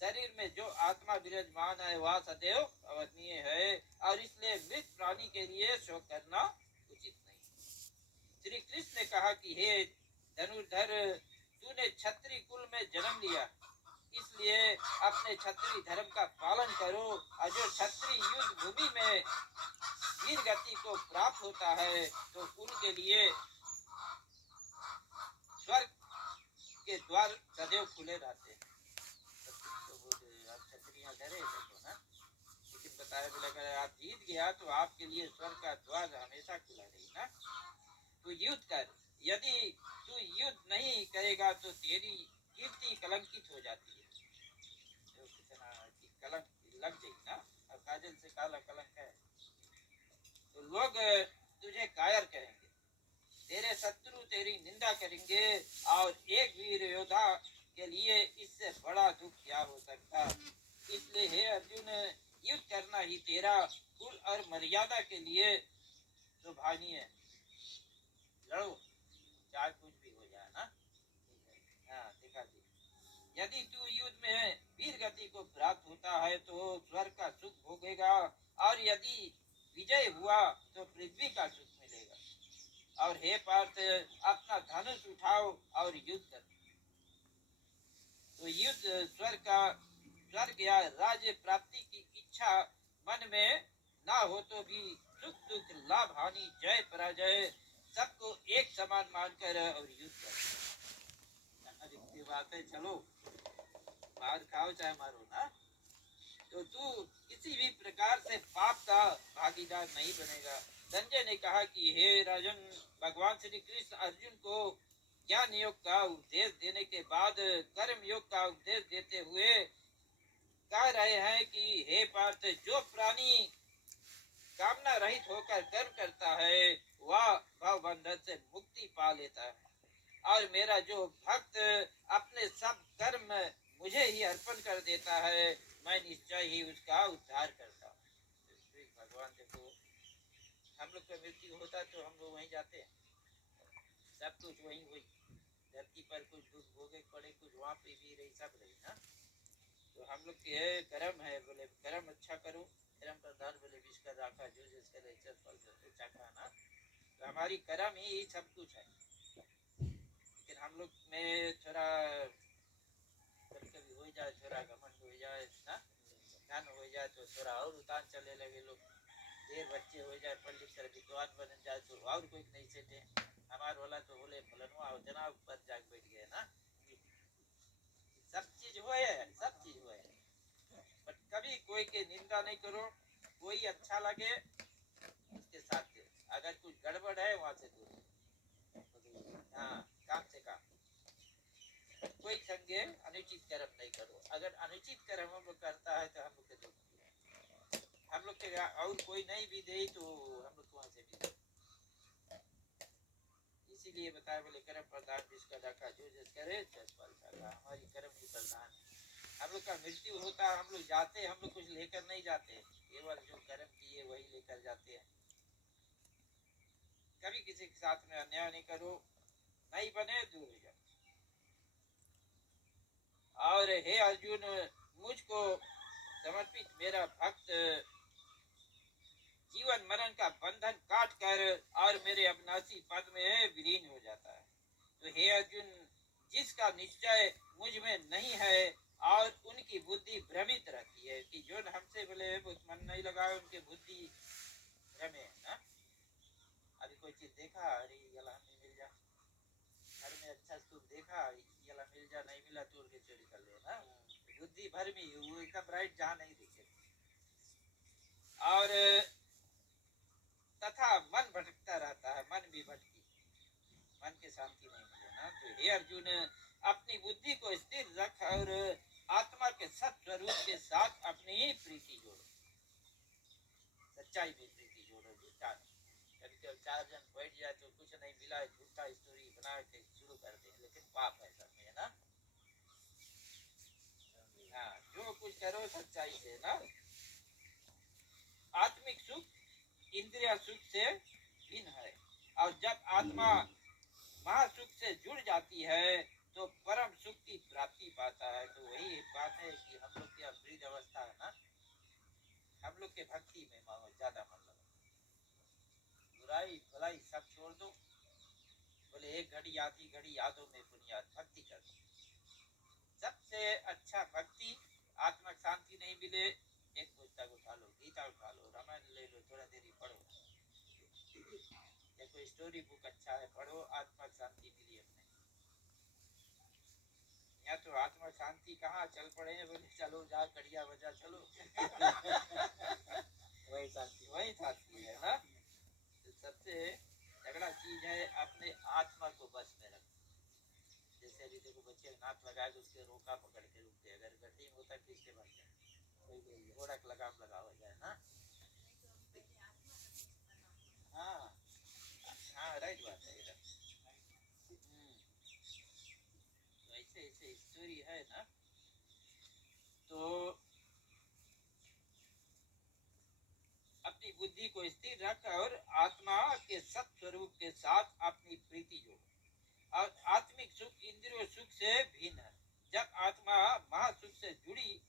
शरीर में जो आत्मा विराजमान है वह सदैव अवदनीय है, और इसलिए मृत प्राणी के लिए शोक करना उचित नहीं। श्री कृष्ण ने कहा कि हे धनुर्धर, तूने क्षत्रिय कुल में जन्म लिया, इसलिए अपने क्षत्रिय धर्म का पालन करो। और जो क्षत्रिय युद्ध भूमि में वीर गति को प्राप्त होता है तो उनके लिए स्वर्ग के द्वार सदैव खुले रहते हैं। क्षत्रिय डरे देखो ना, लेकिन बताया बोला अगर आप जीत गया तो आपके लिए स्वर्ग का द्वार हमेशा खुला रहेगा। तू युद्ध कर, यदि तू युद्ध नहीं करेगा तो तेरी कीर्ति कलंकित हो जाती है। कलंक लग जाएगी ना, और काजल से काला कलंक है तो लोग तुझे कायर करेंगे, तेरे शत्रु तेरी निंदा करेंगे, और एक वीर योद्धा के लिए इससे बड़ा दुख क्या हो सकता। इसलिए हे अर्जुन, युद्ध करना ही तेरा कुल और मर्यादा के लिए शोभनीय है। लड़ो, चाहे कुछ भी हो जाए ना। हाँ, देखा जी, यदि तू युद्ध में वीर गति को प्राप्त होता है तो स्वर्ग का सुख भोगेगा, और यदि विजय हुआ तो पृथ्वी का सुख मिलेगा। और हे पार्थ, अपना धनुष उठाओ और युद्ध कर। तो युद्ध स्वर्ग या राज्य प्राप्ति की इच्छा मन में ना हो तो भी सुख दुख लाभ हानि जय पराजय सबको एक समान मानकर और युद्ध कर। अधिकती बात है, चलो मार खाओ चाहे मारो ना, तो तू किसी भी प्रकार से पाप का भागीदार नहीं बनेगा। संजय ने कहा कि हे राजन, भगवान श्री कृष्ण अर्जुन को ज्ञान योग का उपदेश देने के बाद कर्म योग का उपदेश देते हुए कह रहे हैं कि हे पार्थ, जो प्राणी कामना रहित होकर कर्म करता है वह भव बंधन से मुक्ति पा लेता है, और मेरा जो भक्त अपने सब कर्म मुझे ही अर्पण कर देता है मैं निश्चय ही उसका उद्धार करता हूँ। भगवान देखो, हम लोग का मृत्यु होता तो हम लोग वहीं जाते हैं, सब कुछ वहीं हुई, धरती पर कुछ दुख भोगे पड़े, कुछ वहाँ पे भी रही, सब रही ना। तो हम लोग के कर्म है, बोले कर्म अच्छा करो, कर्म प्रधान बोले विष कर राखा, जो जिस करे फल अच्छा खाना। तो हमारी कर्म ही सब कुछ है। लेकिन हम लोग में थोड़ा कभी कभी हो जाए, थोड़ा घमंड हो जाए ना, धन हो जाए तो थोड़ा और उतान चले लगे लोग, देर बच्चे हो जाए, पढ़ लिख कर विद्वान बन जाए तो और कोई नहीं सेटे। हमार वाला तो बोले फलनवा उतना ऊपर जाग बैठ गए ना। सब चीज हुए है, सब चीज हुए है, बट कभी कोई के निंदा नहीं करो, कोई अच्छा लगे उसके साथ दे, अगर कुछ गड़बड़ है वहां से दूर। हाँ, काम से काम, कोई संगे अनुचित कर्म नहीं करो। अगर अनुचित कर्म हम लोग करता है तो हम लोग के दुख, हम लोग के और कोई नहीं भी दे तो हम लोग वहां से भी दे। इसीलिए बताया, बोले कर्म प्रधान जिसका डाका, जो जिस करे फल पाएगा। हमारी कर्म ही प्रधान है। हम लोग का मृत्यु होता है, हम लोग जाते, हम लोग कुछ लेकर नहीं जाते, केवल जो कर्म किए वही लेकर जाते हैं। कभी किसी के साथ में अन्याय नहीं करो, नहीं बने दूर हो जाओ। और हे अर्जुन, मुझको समर्पित मेरा भक्त जीवन मरण का बंधन काट कर और मेरे अविनाशी पद में विलीन हो जाता है। तो हे अर्जुन, जिसका निश्चय मुझ में नहीं है और उनकी बुद्धि भ्रमित रहती है, कि जो हमसे बोले मन नहीं लगा, उनकी बुद्धि भ्रमे है ना। अभी कोई चीज देखा, अरे ये हमें मिल जा, घर में अच्छा सुख देखा, ये मिल जा, नहीं मिला तोड़ के चोरी कर ले ना। बुद्धि भरमी, वो एकदम राइट जहाँ नहीं दिखे। और तथा मन भटकता रहता है, मन भी भटकी, मन की शांति नहीं मिले ना। तो हे अर्जुन, अपनी बुद्धि को स्थिर रख और आत्मा के सत स्वरूप के साथ अपनी ही प्रीति जोड़ो, सच्चाई में प्रीति जोड़ो, झूठा नहीं। कभी कभी चार जन बैठ जाए तो कुछ नहीं मिला, झूठा स्टोरी बना के शुरू कर दे, लेकिन पाप है सब में ना। हाँ, जो कुछ करो सच्चाई से ना। आत्मिक सुख इंद्रिय सुख से भिन्न है, और जब आत्मा महासुख से जुड़ जाती है तो परम सुख की प्राप्ति पाता है। तो वही बात है कि हम लोग की वृद्ध अवस्था है ना, हम लोग के भक्ति में ज्यादा मन लगा, बुराई भलाई सब छोड़ दो। बोले एक घड़ी आधी घड़ी यादों में बुनियाद भक्ति कर दो, सबसे अच्छा भक्ति। आत्मा शांति नहीं मिले, एक पुस्तक उठा लो, गीता उठा लो, रामायण ले लो, थोड़ा देरी पढ़ो, या कोई स्टोरी बुक अच्छा है पढ़ो, आत्मा शांति मिली अपने। या तो आत्मा शांति कहाँ चल पड़े हैं, बोले चलो जा कड़िया बजा चलो वही शांति है ना। तो सबसे तगड़ा चीज है अपने आत्मा को बस में रखना। जैसे अभी देखो बच्चे नाक लगाए तो उसके रोका पकड़ के रुकते, अगर गड्ढे में होता किसके बन जाए, घोड़ा लगाम लगा हो जाए ना। हाँ हाँ, राइट बात है ये। तो ऐसे ऐसे स्टोरी है ना। तो अपनी बुद्धि को स्थिर रख और आत्मा के सत स्वरूप के साथ अपनी प्रीति जोड़ो। और आत्मिक सुख इंद्रिय सुख से भिन्न है। जब आत्मा महासुख से जुड़ी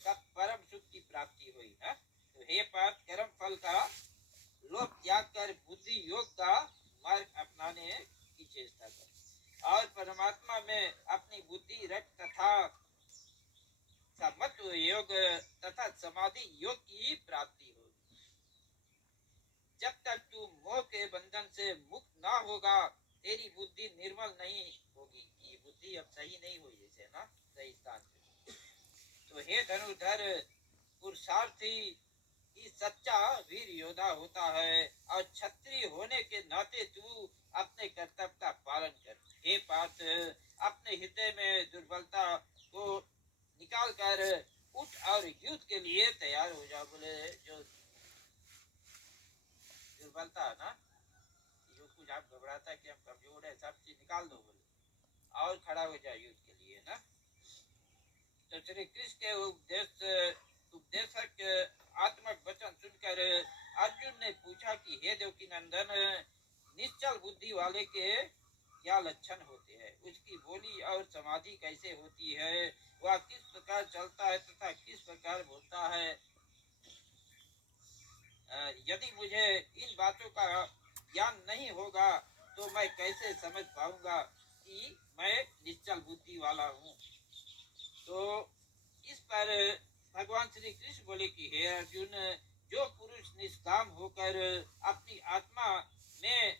तब परम सुख की प्राप्ति हुई है। तो हे पार्थ, कर्म फल का लोभ त्याग कर बुद्धि योग का मार्ग अपनाने की चेष्टा कर और परमात्मा में अपनी बुद्धि रख तथा समत्व योग तथा समाधि योग की प्राप्ति होगी। जब तक तू मोह के बंधन से मुक्त ना होगा, तेरी बुद्धि निर्मल नहीं होगी। ये बुद्धि अब सही नहीं हुई जैसे ना, सही स्थान पे। तो हे धनुर्धर, पुरुषार्थी ही सच्चा वीर योद्धा होता है, और क्षत्रिय होने के नाते तू अपने कर्तव्य का पालन कर। हे पार्थ, अपने हृदय में दुर्बलता को निकाल कर उठ और युद्ध के लिए तैयार हो जा। बोले जो दुर्बलता है ना, जो कुछ आप घबराता है कि हम कमजोर है, सब चीज निकाल दो बोले, और खड़ा हो जाए युद्ध के लिए ना। तो श्री कृष्ण के उपदेशक आत्मक वचन सुनकर अर्जुन ने पूछा कि हे देवकी नंदन, निश्चल बुद्धि वाले के क्या लक्षण होते हैं, उसकी बोली और समाधि कैसे होती है, वह किस प्रकार चलता है तथा किस प्रकार बोलता है। यदि मुझे इन बातों का ज्ञान नहीं होगा तो मैं कैसे समझ पाऊंगा कि मैं निश्चल बुद्धि वाला हूँ। तो इस पर भगवान श्री कृष्ण बोले कि हे अर्जुन, जो पुरुष निष्काम होकर अपनी आत्मा में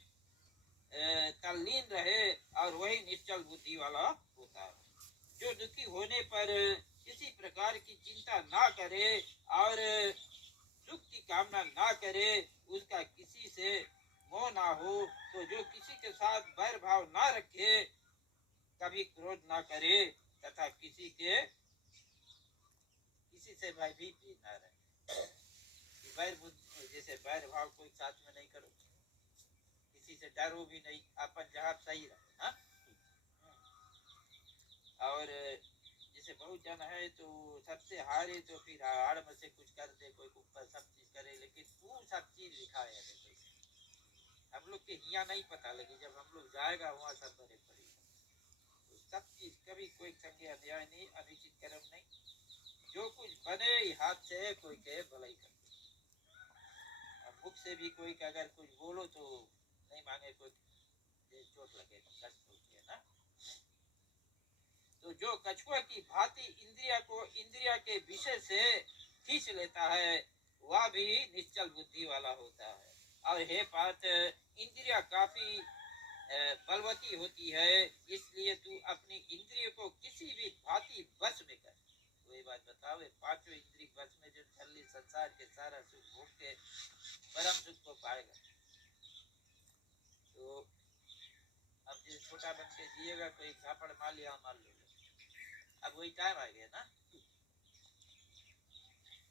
तल्लीन रहे और वही निश्चल बुद्धि वाला होता है। जो दुखी होने पर किसी प्रकार की चिंता ना करे और सुख की कामना ना करे, उसका किसी से मोह ना हो, तो जो किसी के साथ बैर भाव ना रखे, कभी क्रोध ना करे तथा किसी से भयभीत भी ना रहे। जैसे बैर भाव कोई साथ में नहीं करो, किसी से डरो भी नहीं, अपन जहाँ सही रहे। हाँ? और जैसे बहुत जन है तो सबसे हारे तो फिर हाड़ में से कुछ कर दे, कोई ऊपर सब चीज करे, लेकिन वो सब चीज दिखाए है। हम लोग के यहाँ नहीं पता लगी, जब हम लोग जाएगा वहाँ सब बड़े पड़ेगा। तो सब चीज कभी कोई संगे अन्याय नहीं, अनुचित कर्म नहीं, जो कुछ बने हाथ से कोई के भलाई कर। मुख से भी कोई का अगर कुछ बोलो तो नहीं मांगे, कोई चोट लगे, कष्ट होती है ना। तो जो कछुआ की भांति इंद्रिया के विषय से खींच लेता है, वह भी निश्चल बुद्धि वाला होता है। और हे पार्थ, इंद्रिया काफी बलवती होती है, इसलिए तू अपनी इंद्रियों को किसी भी भांति वश में कर। वही बात बताओ, पांचों इंद्रिय वश में जो चल संसार के सारा सुख भोग के परम सुख को पाएगा। तो अब जो छोटा बन के जिएगा, कोई झापड़ मार लिया मार लो, अब वही टाइम आ गया ना,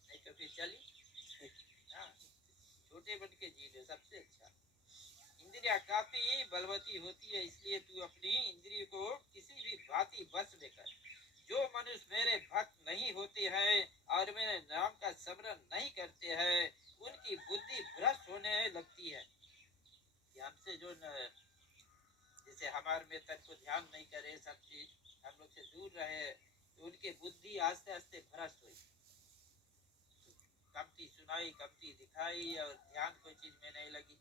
नहीं तो फिर चली। हाँ, छोटे बन के जी ले, सबसे अच्छा। इंद्रिया काफी बलवती होती है, इसलिए तू अपनी इंद्रिय को किसी भी भांति वश में कर। जो मनुष्य मेरे भक्त नहीं होते हैं और मेरे नाम का स्मरण नहीं करते हैं, उनकी बुद्धि भ्रष्ट होने लगती है। हमसे जो जैसे हमारे में तक को ध्यान नहीं करे, सब चीज हम लोग से दूर रहे, तो उनकी बुद्धि आस्ते आस्ते भ्रष्ट हुई, कमती सुनाई, कमती दिखाई, और ध्यान कोई चीज में नहीं लगी,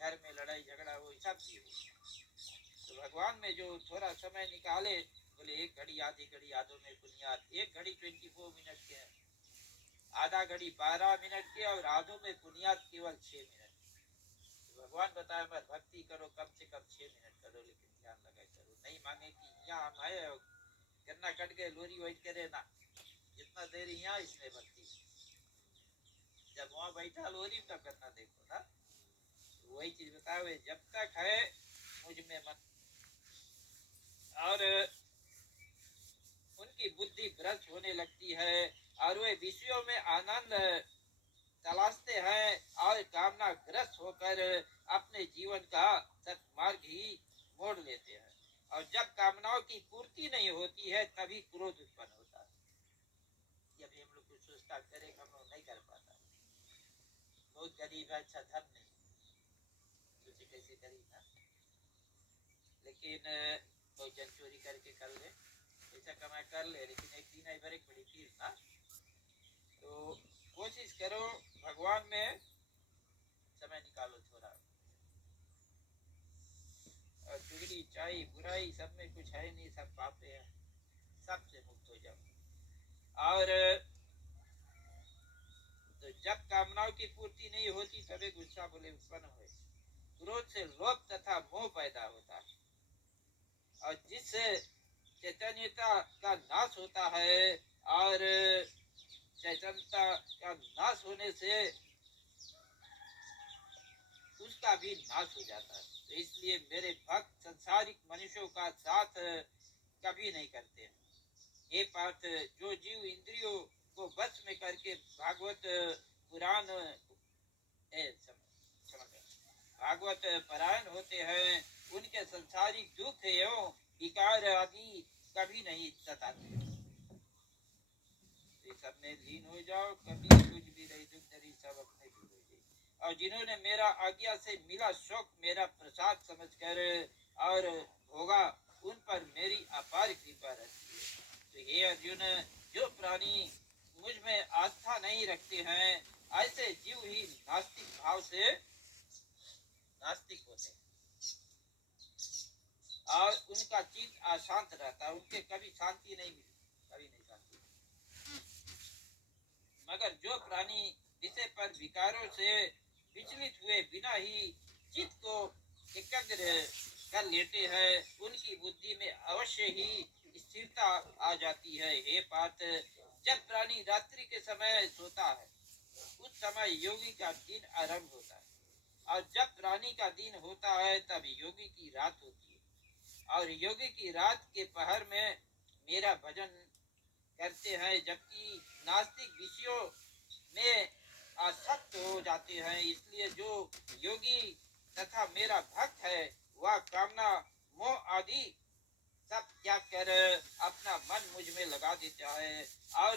घर में लड़ाई झगड़ा हो, सब चीज। तो भगवान में जो थोड़ा समय निकाले, बोले एक घड़ी आधी घड़ी यादों में बुनियाद, एक घड़ी 24 मिनट के है, आधा घड़ी 12 मिनट के, और आधों में बुनियाद केवल 6 मिनट। तो भगवान बताया मत भक्ति करो, कम से कम 6 मिनट करो, लेकिन ध्यान लगाए करो। नहीं मांगे कि यहाँ हम आए गन्ना कट गए, लोरी वाइट करे ना, जितना देर यहाँ इसमें भक्ति, जब वहाँ बैठा लोरी तब करना देखो ना। वही चीज बताओ, जब तक है मुझ में मन, और उनकी बुद्धि भ्रष्ट होने लगती है, और वे विषयों में आनंद तलाशते हैं और कामना ग्रस्त होकर अपने जीवन का सत्मार्ग ही मोड़ लेते हैं। और जब कामनाओं की पूर्ति नहीं होती है, तभी क्रोध उत्पन्न होता है। जब हम लोग कुछ सोचता करें, हम लोग नहीं कर पाता, बहुत गरीब है, अच्छा धन नहीं, सोचे कैसे गरीब है, लेकिन कोई जन चोरी करके कर ले, पैसा कमा कर ले, लेकिन एक दिन आई बड़ी बड़ी फीस ना। तो कोशिश करो भगवान में समय निकालो थोड़ा, और चुगली चाई बुराई सब में कुछ है नहीं, सब पापे हैं, सबसे मुक्त हो जाओ। और तो जब कामनाओं की पूर्ति नहीं होती, तभी गुस्सा बोले उत्पन्न हुए, क्रोध से लोभ तथा मोह पैदा होता है, और जिससे चैतन्यता का नाश होता है, और चैतन्यता का नाश होने से उसका भी नाश हो जाता है। तो इसलिए मेरे भक्त संसारिक मनुष्यों का साथ कभी नहीं करते। ये पार्थ, जो जीव इंद्रियों को वश में करके भागवत पुराण भागवत परायण होते हैं, उनके संसारिक दुख एवं विकार आदि कभी नहीं सताते। सब में लीन हो जाओ, कभी कुछ भी रही दुख दरी सब अपने दूर हो जाए। और जिन्होंने मेरा आज्ञा से मिला शौक मेरा प्रसाद समझकर और भोगा, उन पर मेरी अपार कृपा रहती है। तो हे अर्जुन, जो प्राणी मुझ में आस्था नहीं रखते हैं, ऐसे जीव ही नास्तिक भाव से नास्तिक होते हैं और उनका चित्त अशांत रहता है, उनके कभी शांति नहीं मिलती, कभी नहीं शांति। मगर जो प्राणी विषय पर विकारों से विचलित हुए बिना ही चित्त को एकाग्र कर लेते हैं, उनकी बुद्धि में अवश्य ही स्थिरता आ जाती है। हे पार्थ, जब प्राणी रात्रि के समय सोता है, उस समय योगी का दिन आरंभ होता है, और जब प्राणी का दिन होता है तब योगी की रात होती है। और योगी की रात के पहर में मेरा भजन करते हैं, जबकि नास्तिक विषयों में आसक्त हो जाते हैं। इसलिए जो योगी तथा मेरा भक्त है, वह कामना मोह आदि सब त्याग कर अपना मन मुझ में लगा देता है, और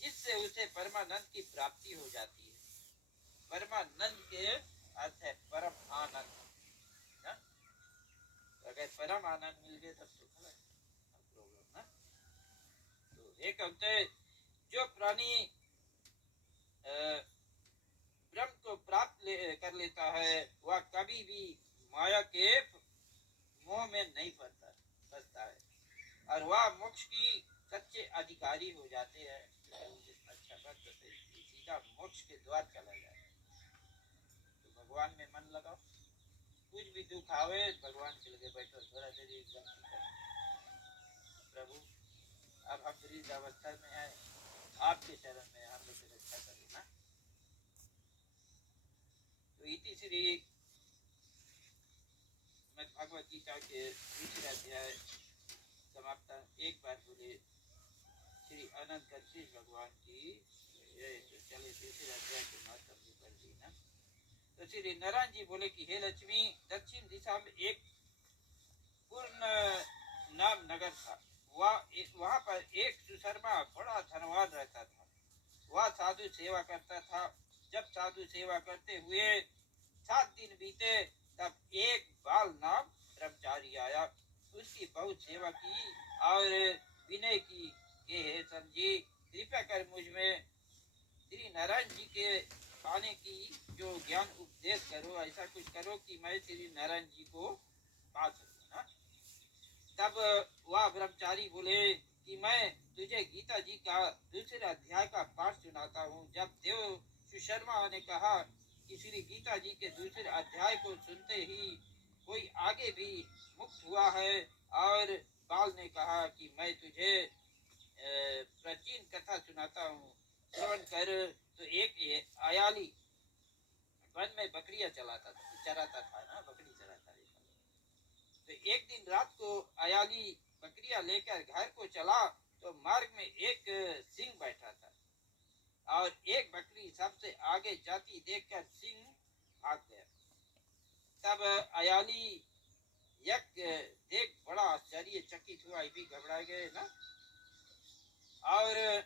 जिससे उसे परमानंद की प्राप्ति हो जाती है। परमानंद के अर्थ है परम आनंद। अगर परम आनंद मिल गए तब सुख है, प्रॉब्लम ना। तो एक कहते जो प्राणी ब्रह्म को प्राप्त कर लेता है, वह कभी भी माया के मोह में नहीं फंसता है, और वह मोक्ष की सच्चे अधिकारी हो जाते हैं। अच्छा बात तो सीधा मोक्ष के द्वार चला जाए। तो भगवान में मन लगाओ, कुछ भी दुख आवे भगवान के लगे बैठो, थोड़ा देर एकदम प्रभु अब हम ब्रिज अवस्था में है, आपके चरण में हम लोग रक्षा करें ना। तो इति श्री भगवत गीता के दूसरे अध्याय समाप्त। एक बार बोले श्री अनंत कशिश भगवान की। तो चले तीसरे अध्याय के महत्व भी कर दी ना। तो श्री नारायण जी बोले कि हे लक्ष्मी, दक्षिण दिशा में एक पूर्ण नाम नगर था। वहाँ पर एक सुशर्मा बड़ा धनवान रहता था। वह साधु सेवा करता था। जब साधु सेवा करते हुए 7 दिन बीते, तब एक बाल नाम ब्रह्मचारी आया। उसकी बहुत सेवा की और विनय की कि हे समझी, कृपया कर मुझ में श्री नारायण जी के पाने की जो ज्ञान उपदेश करो, ऐसा कुछ करो कि मैं श्री नारायण जी को पा सकूं ना। तब वह ब्रह्मचारी बोले कि मैं तुझे गीता जी का दूसरे अध्याय का पाठ सुनाता हूँ। जब देव सुशर्मा ने कहा कि श्री गीता जी के दूसरे अध्याय को सुनते ही कोई आगे भी मुक्त हुआ है, और बाल ने कहा कि मैं तुझे प्राचीन कथा सुनाता हूँ, श्रवण कर। तो एक आयाली वन में बकरियां चराता था ना, बकरी चराता है। तो एक दिन रात को आयाली बकरियां लेकर घर को चला, तो मार्ग में एक सिंह बैठा था, और एक बकरी सबसे आगे जाती देखकर सिंह भाग गया। तब आयाली यक देख बड़ा आश्चर्यचकित हुआ, भी घबरा गए ना, और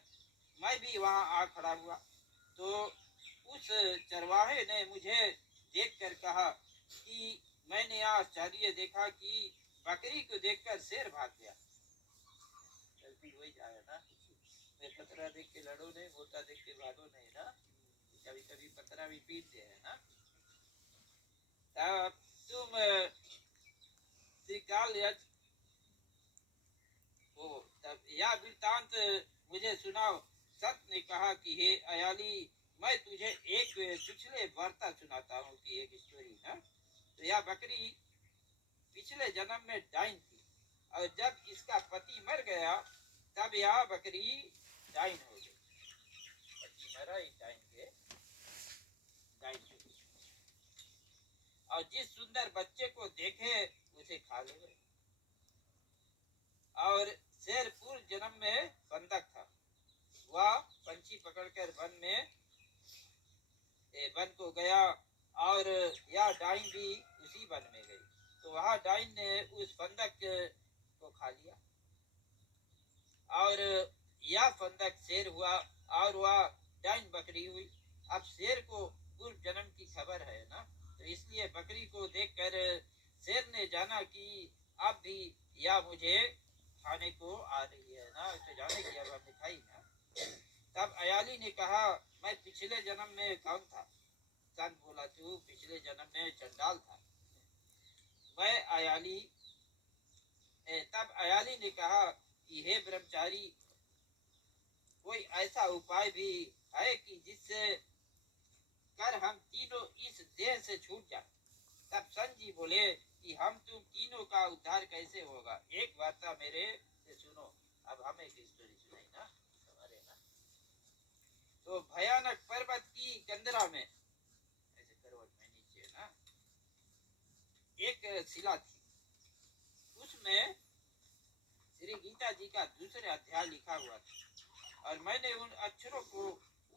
मैं भी वहां आ खड़ा हुआ। तो उस चरवाहे ने मुझे देखकर कहा कि मैंने आश्चर्य देखा कि बकरी को देखकर शेर भाग गया। गलती वही जाए ना, पतरा देख के लड़ो नहीं, मोटा देख के भागो नहीं ना। कभी कभी पतरा भी पीटते हैं ना। तब तुम तब यह वृत्तांत मुझे सुनाओ। सत ने कहा कि हे अयाली, मैं तुझे एक पिछले वार्ता सुनाता हूँ कि एक स्टोरी ना। तो यह बकरी पिछले जन्म में डाइन थी, और जब इसका पति मर गया तब यह बकरी डाइन हो गई। पति मरा ही डाइन हो गई, और जिस सुंदर बच्चे को देखे उसे खा ले। और शेर पूर्व जन्म में बंधक था। वह पंछी पकड़कर वन को गया, और यह डाइन भी उसी वन में गई। तो वह डाइन ने उस बंधक को खा लिया, और यह बंधक शेर हुआ और वह डाइन बकरी हुई। अब शेर को पूर्व जन्म की खबर है ना, तो इसलिए बकरी को देखकर शेर ने जाना कि अब भी यह मुझे खाने को आ रही है ना, तो जाने की अब हमने खाई ना। तब अयाली ने कहा, मैं पिछले जन्म में कौन था? सन बोला, तू पिछले जन्म में चंडाल था। मैं अयाली तब अयाली ने कहा कि हे ब्रह्मचारी, कोई ऐसा उपाय भी है कि जिससे कर हम तीनों इस देह से छूट जाए? तब सन जी बोले कि हम तुम तीनों का उद्धार कैसे होगा, एक वार्ता मेरे से सुनो। अब हमें एक स्टोरी सुनाई ना हमारे ना। तो भयानक पर्वत की कंदरा में, ऐसे करवट में नीचे ना, एक शिला थी। उसमें श्री गीता जी का दूसरे अध्याय लिखा हुआ था और मैंने उन अक्षरों को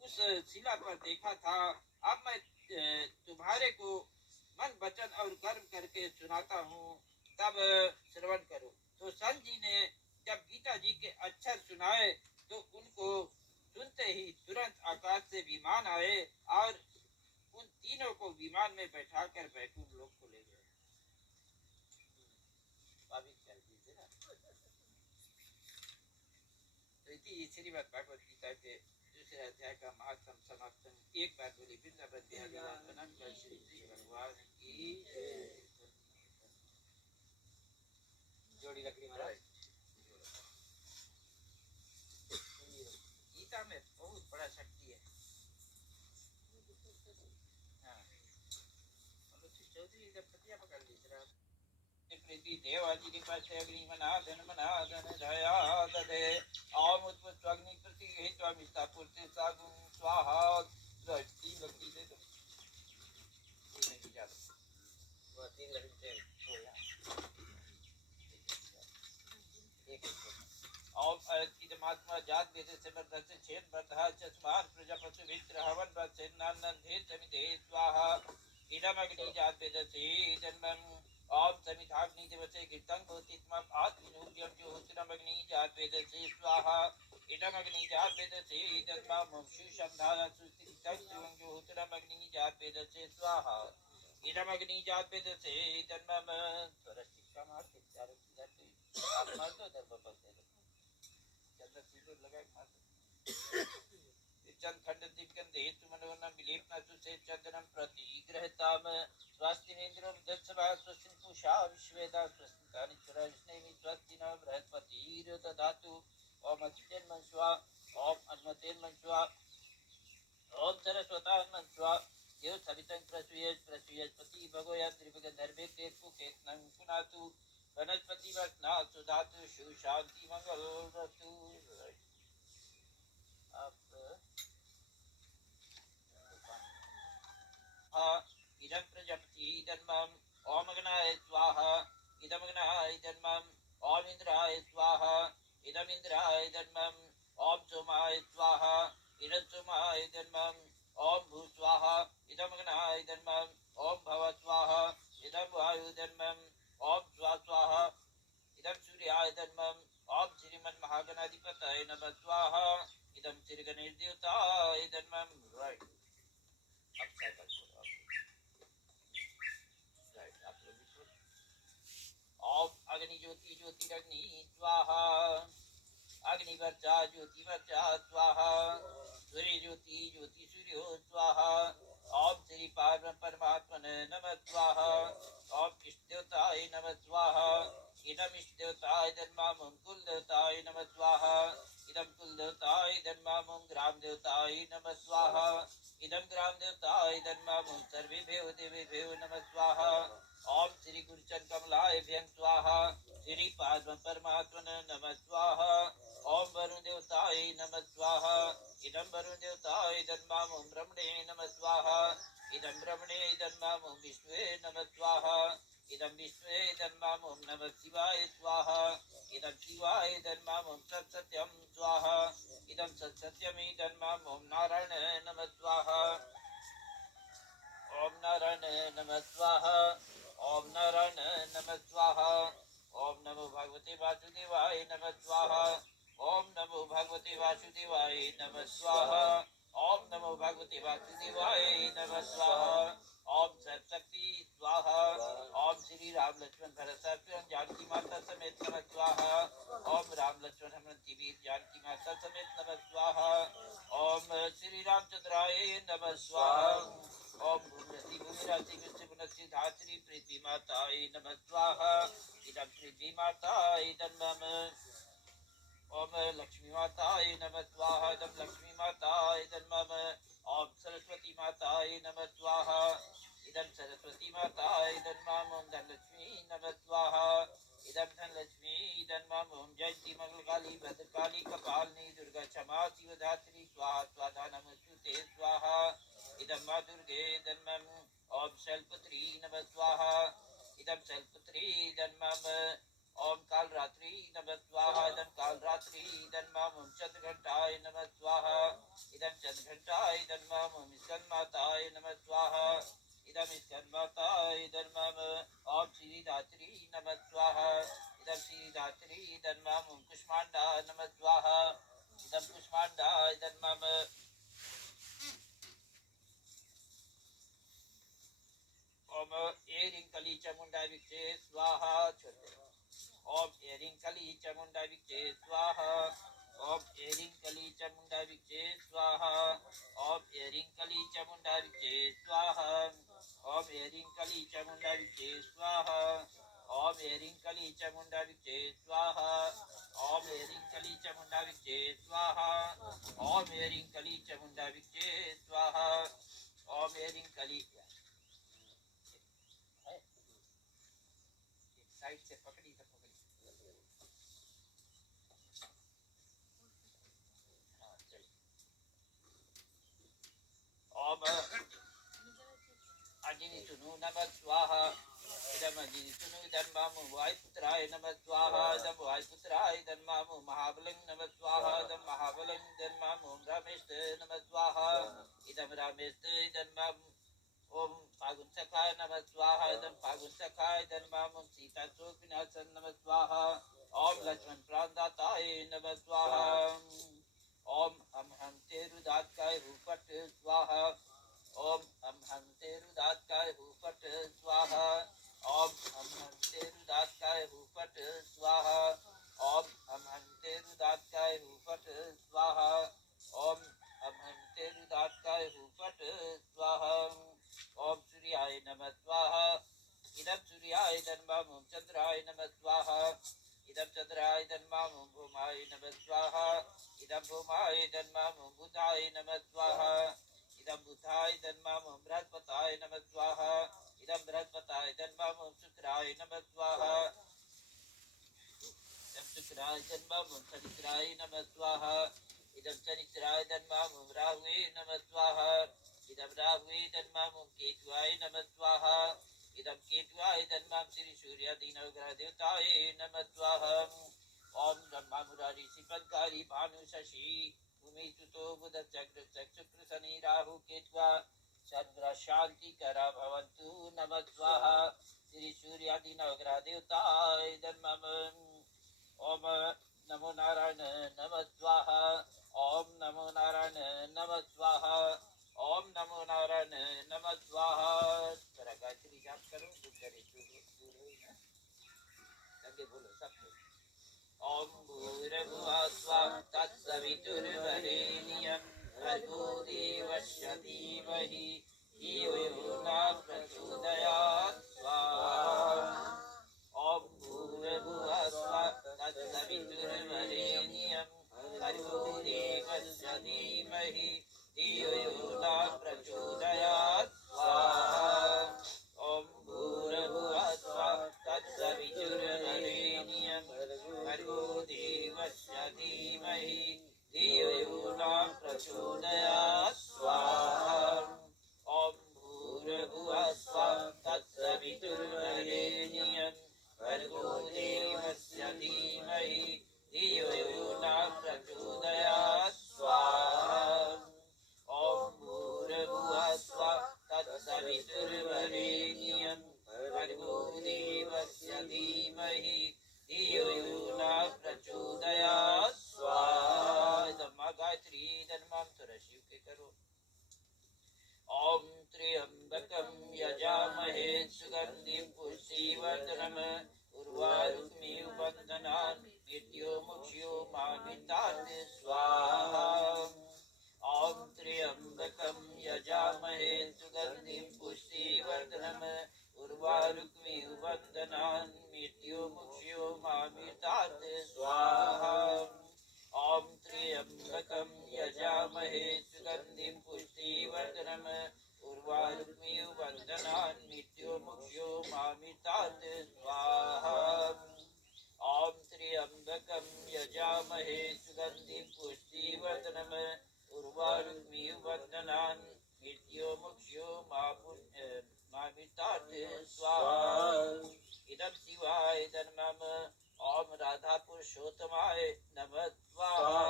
उस शिला पर देखा था। अब मैं तुम्हारे को मन वचन और कर्म करके सुनाता हूँ, तब श्रवण करो। तो सन जी ने जब गीता जी के अक्षर सुनाए तो उनको सुनते ही तुरंत आकाश से विमान आए और उन तीनों को विमान में बैठाकर बैकुंठ लोक को ले गए। तो इति श्रीमद् भागवत गीता के दूसरे अध्याय का महात्म समाप्तम। एक बार बोली वृंदावन बिहारी लाल श्री श्री भगवान की जोड़ी लकड़ी महाराज। गीता में बहुत बड़ा शक्ति है। चौधरी जब पतिया पकड़ ली प्रीति देवाजी के पास अग्नि मना धन दया दधे ओम उत्पत्ति अग्नि प्रति हेतु अमिष्टा पूर्ति सागुं स्वाहा। तीन लकड़ी दे दो, ये नहीं जाता वो तीन लकड़ी हो या एक ओम इदमात्मा जात वेद से वर्धते छेद वर्धः चस्मात् प्रजापति वित्र हवन वर्धते नंदे समिते स्वाहा। इदम अग्नि जात वेद से जन्मं ओम समिताग्नि देवते कीर्तन भवति तम आत्मनूर्यं ज्योतिरम अग्नि जात वेद से स्वाहा। इदम अग्नि जात वेद से जन्मं मुक्षुषंधान सुस्थितं शिवं ज्योतिरम अग्नि जात वेद से स्वाहा। इदम अग्नि जात वेद से जन्मं स्वरस्तिका मार्ग चारों की जाती आप मार दो दर्भ पर दे दो चंद्र सिंदूर लगा के मार दो। चंद खंड दिव्यगंधे तुमनोना विलेपना सुसे चंदनम प्रति ग्रहताम स्वास्तिनेन्द्रो दक्षवा स्वस्तिन पूषा विश्वेदा स्वस्तितानि चराविष्णेमि स्वस्तिना बृहस्पतिर् ददातु। ओम अच्युतेर्मन्स्वा ओम अन्मतेर्मन्स्वा ओम सरस्वतान्मन्स्वा देव सवितं प्रसूयस्पति भगवया त्रिभुगधर्मे केतुकेतनं पुनातु वनस्पति वसना सुधातु शिव शांति मंगल रतु। इदं प्रजापति जन्मं ओम अग्नाय स्वाहा। इदम अग्नाय जन्मं ओम इंद्राय स्वाहा। इदम इंद्राय जन्मं ओम सोमाय स्वाहा। इदं सोमाय जन्मं ओम भू स्वाहा। इदम अग्नाय जन्मं ओम भव स्वाहा। इदम वायु जन्मं ओम स्वा स्वाहा। इदम सूर्याय जन्मं ओम श्रीमन्महागणाधिपतये नमः स्वाहा। इदम श्रीगणेश देवताय जन्मं। राइट ओम अग्नि ज्योति ज्योतिरग्नि स्वाहा। अग्निवर्चा ज्योतिवर्चा स्वाहा। सूर्य ज्योति ज्योति सूर्यो स्वाहा। ओम श्री परमात्मने नमः स्वाहा। ओम इष्ट देवताय नमः स्वाहा। इदम इष्ट देवताय जन्मं कुल देवताय नमः स्वाहा। इदम कुल देवताय जन्मं ग्राम देवताय नमः स्वाहा। इदम ग्राम देवताय जन्मं सर्वेभ्यो देवेभ्यो नमः स्वाहा। ओम श्री गुरुचरण कमलाय भ्यं स्वाहा। श्री पाद्म परमात्मने नमः स्वाहा। ओम वरुण देवताय नमः स्वाहा। इदम वरुण देवताय जन्मं ब्रह्मणे नमः स्वाहा। इदम ब्रह्मणे जन्मं विष्णुवे नमः स्वाहा। इदम विष्णुवे जन्मं नमः शिवाय स्वाहा। इदम शिवाय जन्मं सत्सत्यं स्वाहा। इदम सत्सत्यमे जन्मं नारायण नमः स्वाहा। ओम नारायण नमः स्वाहा। ओम नारायण नमः स्वाहा। ओम नमो भगवते वासुदेवाय नमः स्वाहा। ओम नमो भगवते वासुदेवाय नमः स्वाहा। ओम नमो भगवते वासुदेवाय नमः स्वाहा। ओम सर्वशक्ति स्वाहा। ओम श्री राम लक्ष्मण भरत शत्रुघ्न जानकी माता समेत नमः स्वाहा। ओम राम लक्ष्मण हनुमंत वीर जानकी माता समेत नमः स्वाहा। ओम श्री रामचंद्राय नमः स्वाहा। ओम भूमि भूमिराशि विश्व पुनश्ची धात्री पृथ्वी माताय नमः स्वाहा। इदं पृथ्वी माताय नमः। ओम लक्ष्मी माताय नमः स्वाहा। इदं लक्ष्मी माताय नमः। ओम सरस्वती माताय नमः स्वाहा। इदं सरस्वती माताय नमः। ओम धनलक्ष्मी नमः स्वाहा। इदं धनलक्ष्मी नमः। ओम जयंती मंगलकाली भद्रकाली कपालिनी दुर्गा क्षमा शिवधात्री स्वाहा स्वाहा नमस्तुते स्वाहा। इदं मां दुर्गे नमः। ओम शैलपुत्री नमः स्वाहा। इदं शैलपुत्री नमः। ओम कालरात्रि नमः स्वाहा। इदं कालरात्रि नमः। ओम चंद्रघंटाय नमः स्वाहा। इदं चंद्रघंटाय नमः। ओम स्कंदमाताय नमः स्वाहा। इदं स्कंदमाताय नमः। ओम श्रीधात्री नमः स्वाहा। इदं श्रीधात्री नमः। ओम कुष्मांडा नमः स्वाहा। इदं कुष्मांडाय नमः। ओम एरिं कली चामुंडा विचे स्वाहा। ओम एरिं कली चामुंडा विचे स्वाहा। ओम एरिं कली चामुंडा विचे स्वाहा। ओम एरिं कली चामुंडा विचे स्वाहा। ओम एरिं कली चामुंडा विचे स्वाहा। ओम एरिं कली चामुंडा विचे स्वाहा। ओम एरिं कली चामुंडा विचे स्वाहा। ओम एरिं कली चामुंडा विचे स्वाहा। ओम एरिं कली साइड से पकड़ी तो पकड़ी। हाँ चलिए। ओम अजिनी सुनु नमः स्वाहा। इदम अजिनी सुनु इदम मामु वायुपुत्राय नमः स्वाहा। इदम वायुपुत्राय इदम मामु महाबलं नमः स्वाहा। इदम महाबलं इदम मामु रामेश नमः स्वाहा। इदम रामेश इदम मामु ओम फागुन सखाय नमः स्वाहा। इदं फागुन सखाय इदं मामु सीता शोक विनाशन नमः स्वाहा। ओम लक्ष्मण प्राणदाताय नमः स्वाहा। ओम हम तेरुदात्काय हुपट स्वाहा। ओम हम तेरुदात्काय हुपट स्वाहा। ओम हम तेरुदात्काय हुपट स्वाहा। ओम हम तेरुदात्काय हुपट स्वाहा। ओम हम तेरुदात्काय हुपट स्वाहा। ओम सूर्याय नमः स्वाहा। इदं सूर्याय नमः। ओम चंद्राय नमः स्वाहा। इदं चंद्राय नमः। ओम भूमाय नमः स्वाहा। इदं भूमाय नमः। ओम बुधाय नमः स्वाहा। इदं बुधाय नमः। ओम बृहस्पताय नमः स्वाहा। इदं बृहस्पताय नमः। ओम शुक्राय नमः स्वाहा। इदं शुक्राय नमः। ओम शनिश्चराय नमः स्वाहा। इदं शनिश्चराय नमः। ओम राहुवे नमः स्वाहा। इदं राहुवे नमः। ओम केतुवाय नमः स्वाहा। इदं केतुवाय नमः। श्री सूर्यादि नवग्रह देवताय नमः स्वाहा। ओम ब्रह्मा मुरारी शिवकारी भानु शशि भूमि सुतो बुध चक्र शुक्र शनि राहु केतुआ सर्वग्रह शांति करा भवन्तु नमः स्वाहा। श्री सूर्यादि नवग्रह देवताय नमः। ओम नमो नारायण नमः स्वाहा। ओम नमो नारायण नमः स्वाहा। ओम नमो नारायण नमः स्वाहा। जरा गायत्री जाप करो। दूर करे दूर हो ना लगे बोलो सब लोग। ओम भूर्भुवः स्वः तत्सवितुर्वरेण्यं भर्गो देवस्य धीमहि धियो यो न प्रचोदयात् स्वाहा। ओम भूर्भुवः स्वः तत्सवितुर्वरेण्यं भर्गो देवस्य धीमहि धियो यो न प्रचोदयात् स्वाहा। ओम भूर्भुवः स्वः तत्सवितुर्वरेण्यं भर्गो देवस्य धीमहि धियो यो वर्धनम उर्वारुकमिव वन्दनान् नित्यो मुक्ष्यो मामितात् स्वाहा ॐ त्र्यम्बकं यजामहे सुगन्धिं पुष्टिवर्धनम् उर्वारुकमिव वन्दनान् नित्यो मुक्ष्यो मामितात् स्वाहा ॐ त्र्यम्बकं यजामहे सुगन्धिं पुष्टिवर्धनम् उर्वारुकमिव वन्दनान् नित्यो मुक्ष्यो मामितात् स्वाहा ॐ त्र्यम्बकं यजामहे सुगन्धिं पुष्टिवर्धनम् उर्वारुकमिव वन्दनान् नित्यो मुक्ष्यो मामितात् स्वाहा इदं शिवाय नमः ॐ राधा पुरुषोत्तमाय नमः स्वाहा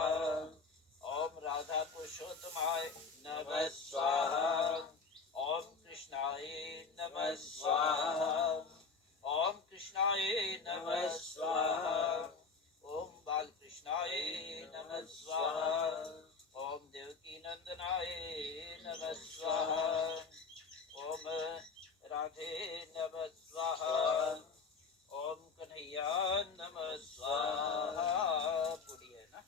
ॐ राधा पुरुषोत्तमाय नमः स्वाहा ॐ कृष्णाय नमः स्वाहा ॐ कृष्णाय नमः स्वाहा ॐ बालकृष्णाय नमः स्वाहा ॐ देवकी नंदनाय नमः स्वाहा ॐ राधे नमः स्वाहा ॐ कन्हैया नमः स्वाहा पूरी है ना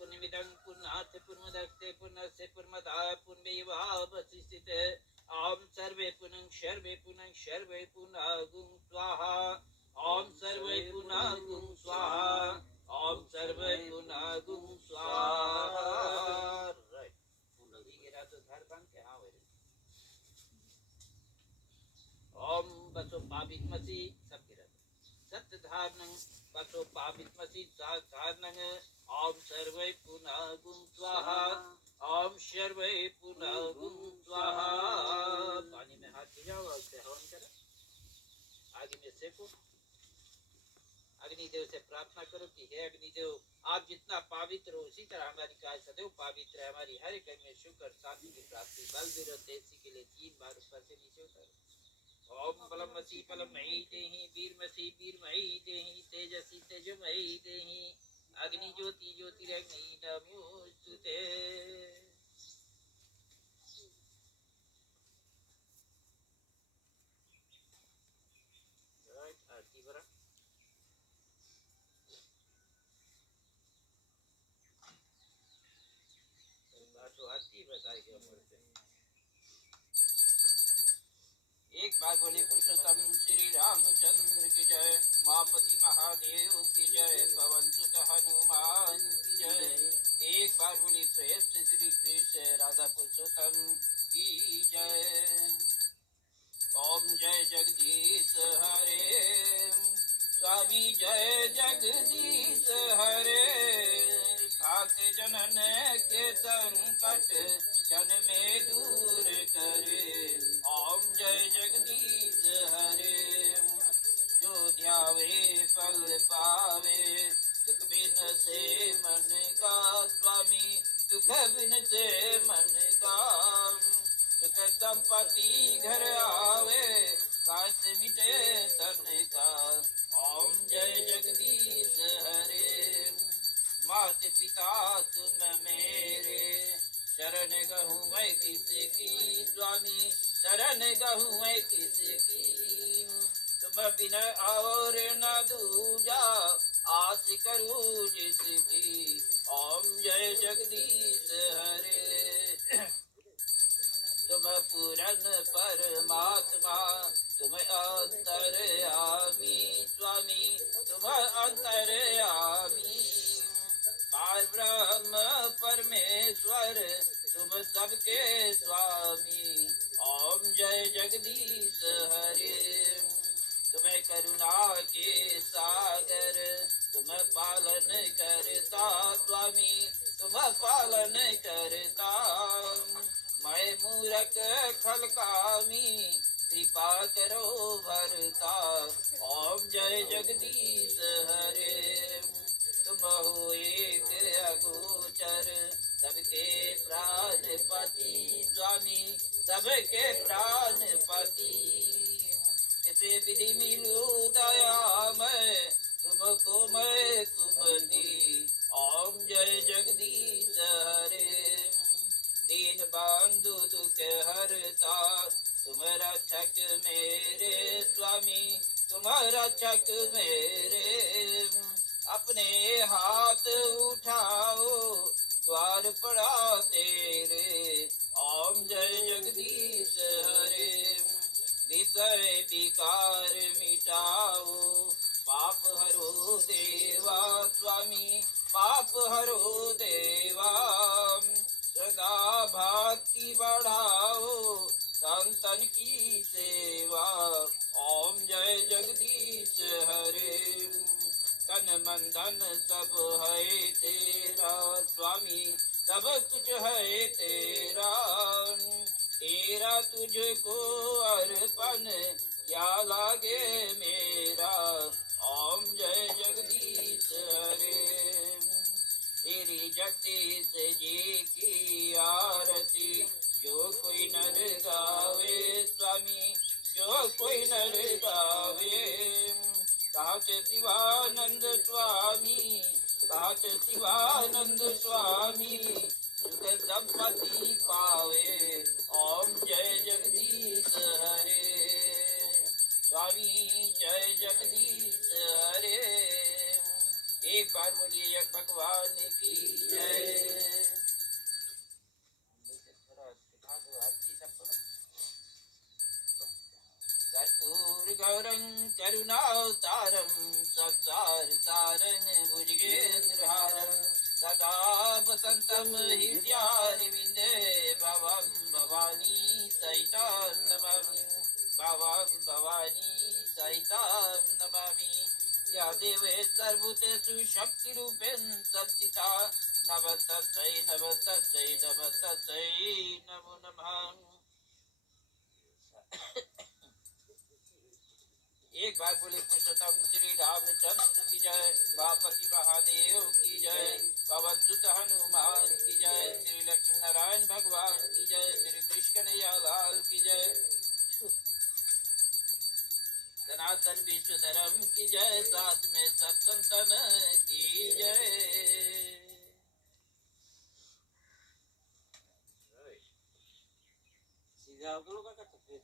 पुण्यमिदं पुण्णात् पुण्यदस्ते पुण्यस्य पुण्यमदाय पुण्यमेवावशिष्यते ॐ सर्वे पुण्यं शर्वे पुण्यं शर्वे पुण्यगुं स्वाहा ॐ सर्वे पुण्यगुं स्वाहा ॐ सर्वे पुण्यगुं स्वाहा ॐ बसो पावित्मसि सत्य धारणं बसो पावित्मसि धारणं ॐ सर्वे पुण्यगुं स्वाहा ॐ सर्वे पुण्यगुं स्वाहा पानी में हाथ गिराओ और उससे हवन करो आगे में सेको अग्निदेव से प्रार्थना करो कि हे अग्निदेव आप जितना पवित्र हो उसी तरह हमारी काय सदैव पवित्र है हमारी हर एक में सुख और शांति की प्राप्ति बल विरोध तेजी के लिए 3 बार ऊपर से नीचे उतारो ओम बलमसी बलमयी देहि वीरमसी वीरमयी देहि तेजसी तेजमयी देहि अग्नि ज्योति ज्योतिरग्नि नमोस्तुते आरती करा तो आरती बताएगी पड़ते एक बार बोले पुरुषोत्तम श्री रामचंद्र की जय मापति महादेव की जय पवन सुत हनुमान की जय एक बार बोली प्रेम से श्री कृष्ण राधा पुरुषोत्तम की जय ओम जय जगदीश हरे स्वामी जय जगदीश हरे भात जनन के संकट जन में दूर करे ओम जय जगदीश हरे जो ध्यावे फल पावे दुख बिन से मन का स्वामी दुख बिन से मन का सुख संपत्ति घर आवे काश मिटे तन का ओम जय जगदीश हरे मात पिता तुम मेरे शरण गहूँ मैं किसकी स्वामी शरण गहूँ मैं किसकी तुम बिना और न दूजा आस करूँ जिसकी ओम जय जगदीश हरे तुम पूरन परमात्मा तुम अंतर्यामी स्वामी तुम अंतर्यामी पार ब्रह्म परमेश्वर तुम सबके स्वामी ओम जय जगदीश हरे तुम्हें करुणा के सागर तुम पालन करता स्वामी तुम पालन करता मैं मूरख खलकामी कृपा करो भरता ओम जय जगदीश हरे तुम हो एक अगोचर सबके प्राणपति स्वामी सबके प्राणपति किसे विधि मिलू दया मैं तुमको मैं तुम दी ओम जय जगदीश हरे दीन बंधु दुख हरता तुम रक्षक मेरे स्वामी तुम रक्षक मेरे अपने हाथ उठाओ द्वार पड़ा तेरे ओम जय जगदीश हरे विषय विकार मिटाओ पाप हरो देवा स्वामी पाप हरो देवा सदा भक्ति बढ़ाओ संतन की सेवा ओम जय जगदीश हरे तन मन धन सब है तेरा स्वामी सब कुछ है तेरा तेरा तुझको अर्पण क्या लागे मेरा ओम जय जगदीश हरे तेरी जगदीश जी की आरती जो कोई नर गावे स्वामी जो कोई नर गावे कहत शिवानंद स्वामी कहत शिवानंद स्वामी सुख संपत्ति पावे ओम जय जगदीश हरे स्वामी जय जगदीश हरे एक बार बोलिए एक भगवान की जय कर्पूर गौरं करुणावतारं संसार सारं भुजगेन्द्रहारं सदा वसन्तं हृदयारविन्दे भवं भवानी सहितां नमामि भवं भवानी सहितां नमामि या देवे सर्वभूतेषु शक्तिरूपेण संस्थिता नमस्तस्यै नमस्तस्यै नमस्तस्यै नमो नमः एक बार बोले पुरुषोत्तम श्री रामचंद्र की जय महापति महादेव की जय पवन सुत हनुमान की जय श्री लक्ष्मी नारायण भगवान की जय श्री कृष्ण कन्हैया लाल की जय सनातन विश्व धर्म की जय साथ में सब संतन की जय सीधा करो का करते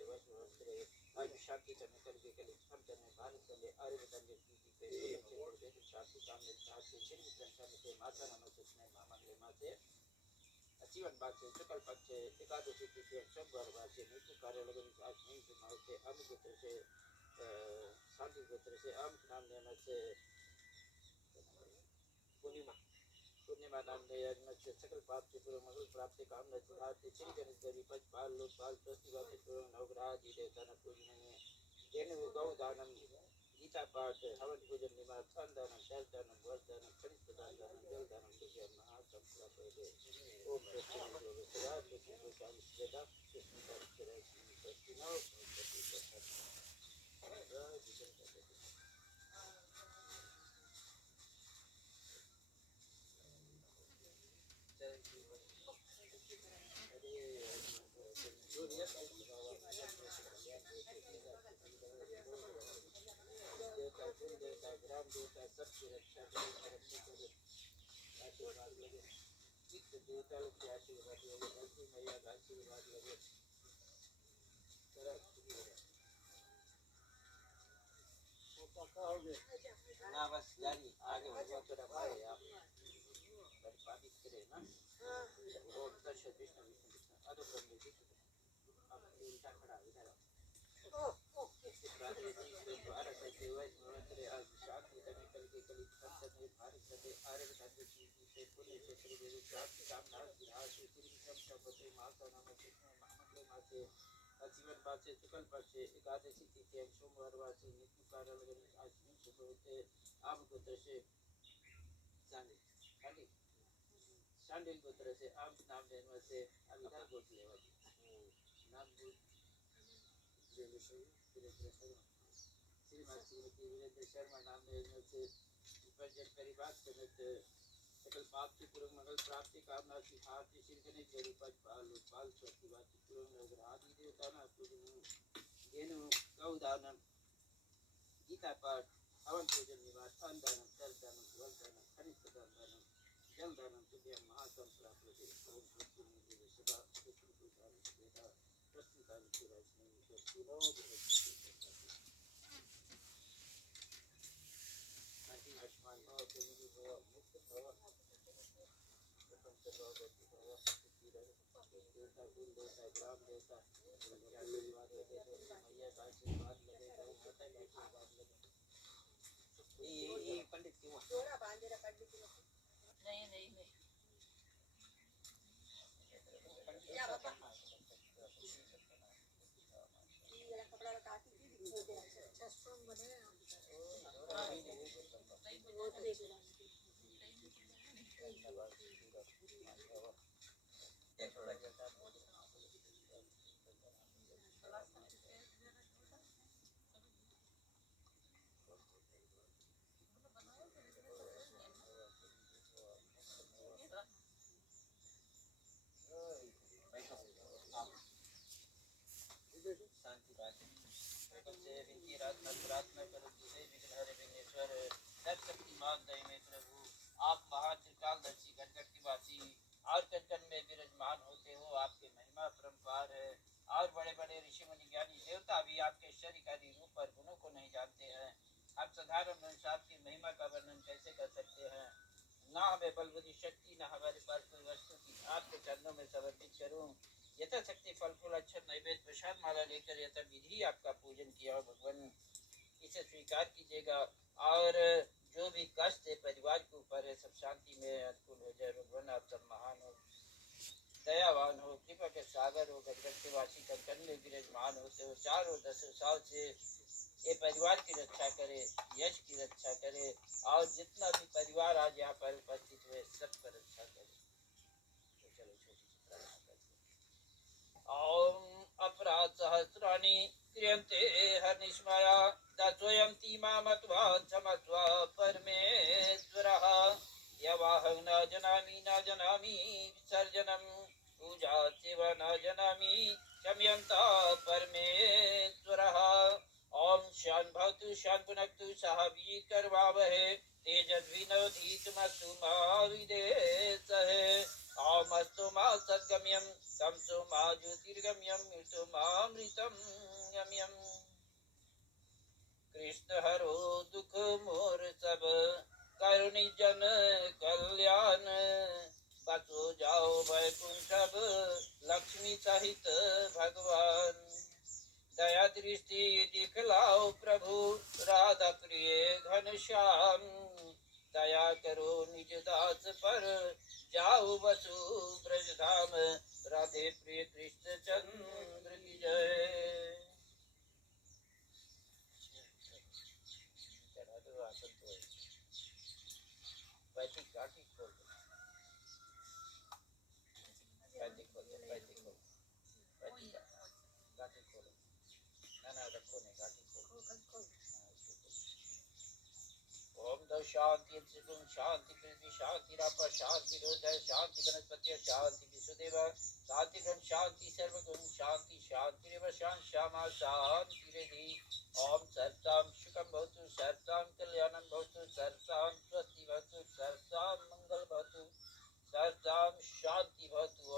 शांति कर दो सबके लिए शांति करने करके कल हम करने भारत करने आर्य बदलने की पे शांति सामने साथ से में माता नमः में मामले माते जीवन बात से सकल पक्ष से एकादशी तिथि सब बात से मृत्यु कार्य लगन आज नहीं से मारते अम गोत्र से शांति गोत्र से अम नाम लेने से पूर्णिमा नाम ने यज्ञ से सकल पाप से पूर्व मंगल प्राप्ति कामना सिद्धार्थ श्री गणेश देवी पचपाल लोकपाल प्रतिभा से पूर्व नवग्रह जी देवता न पूजनीय जैन गौ दानम गीता पाठ हवन पूजन निवास दानम जल दानम वर दानम खनिज दानम जल दानम पूजन महासंकल्प पहले ओम प्रत्येक सदा प्रत्येक काल सदा कृष्ण का चरण प्रतिनो ग्राम देवता सबकी रक्षा आशीर्वाद लगे देवता लोग के आशीर्वाद लगे धरती मैया का आशीर्वाद लगे ना बस जारी आगे भगवान थोड़ा भाई आप पानी करे ना ओम तत्सत विष्णु विष्णु विष्णु अदो ब्रह्म जी अब उल्टा खड़ा इधर जीवन पाचे चुकल पाचे एकादशी तिथि सोमवार वाचे नित्य कार्य लगन आज सुबह होते आम गोत्र से शांडिल गोत्र से आम नाम लेने से अविधा गोत्र लेवा नाम श्रीमान श्रीमती वीरेंद्र शर्मा नाम लेने से विपर्जन परिवार समेत सकल पाप से पूर्ण मंगल प्राप्ति कामना की हाथी श्री गणेश जरूर पाल पाल चौथी बात पूर्ण नगर आदि देवता ना पूजन धेनु गौ दानम गीता पाठ हवन पूजन निवास अन्न दानम जल दानम वल दानम खनिज दानम जल दानम तुभ्य महासंप्रा प्रति ओम सत्य निधि सदा कृष्ण पूजन देता प्रस्तुतान की रचना को सुनो नाटी आयुष्मान भव जमीनी भव मुक्त भव देवता कुल देवता ग्राम देवता आशीर्वाद लगे मैया का आशीर्वाद लगे गौ माता का आशीर्वाद लगे ये पंडित क्यों जोड़ा बांधेरा पंडित नहीं या बाबा ये कपड़ा काटी थी छस्सों बने वो देख लो शांति से विनती प्रार्थना करो जिसे विघ्न हरे विघ्नेश्वर सर्वशक्तिमान दय में प्रभु आप महात्रिकालदर्शी गणगट्टिवासी और कटकन में विराजमान होते हो आपके महिमा परम्पार है और बड़े बड़े ऋषि मुनि ज्ञानी देवता भी आपके शरीकारी रूप और गुणों को नहीं जानते हैं आप साधारण मनुष्य आपकी महिमा का वर्णन कैसे कर सकते हैं ना हमें बल बुद्धि शक्ति न हमारे पास कोई वस्तु की आपके चरणों में समर्पित करूं यथाशक्ति फल फूल अक्षर नैवेद्य प्रसाद माला लेकर यथा विधि आपका पूजन किया हो भगवान इसे स्वीकार कीजिएगा और जो भी कष्ट है परिवार के ऊपर है सब शांति में अनुकूल हो जाए भगवान आप सब महान हो दयावान हो कृपा के सागर हो गणगट्टिवासी कंकन में विराजमान होते हो 4 और 10 साल से ये परिवार की रक्षा करे यश की रक्षा करे और जितना भी परिवार आज यहाँ पर उपस्थित हुए सबका रक्षा करे तो चलो छोटी सी प्रार्थना करते ओम अपराध सहस्राणि क्रियन्ते हर्निष्मया तत्वयं तीमामत्वा क्षमस्व परमेश्वरः यवाहं न जानामि विसर्जनं पूजा सेवा न जानामि क्षम्यन्ता परमेश्वरः ओम शान भवतु शान पुनक्तु सह वीकर्वावहे तेजस्विनोदीतमस्तु मा विदेशहे ओमस्तु मा सद्गम्यं तमस्तु मा ज्योतिर्गम्यं मृत्यु मामृतं गम्यं कृष्ण हरो दुख मोर सब करुणी जन कल्याण बसो जाओ वैकुंठ लक्ष्मी सहित भगवान दया दृष्टि दिखलाओ प्रभु राधा प्रिय घनश्याम दया करो निज दास पर जाओ बसु ब्रजधाम राधे प्रिय कृष्ण चंद्र की जय गाठी खोल गाठी खोलो ना रखो नहीं गाठी खोलो ओम दो शांति त्रिगुण शांति पृथ्वी शांति रापा शांति हृदय शांति वनस्पति शांति विश्वदेव शांति ब्रह्म शांति सर्वगुण शांति शांति रेव श्यामा शांति रेधि ओम सर्वतां सुखं भवतु सर्वतां कल्याणं भवतु सर्वतां स्वस्ति भवतु सर्वतां मंगल भवतु सर्वतां शांति भवतु।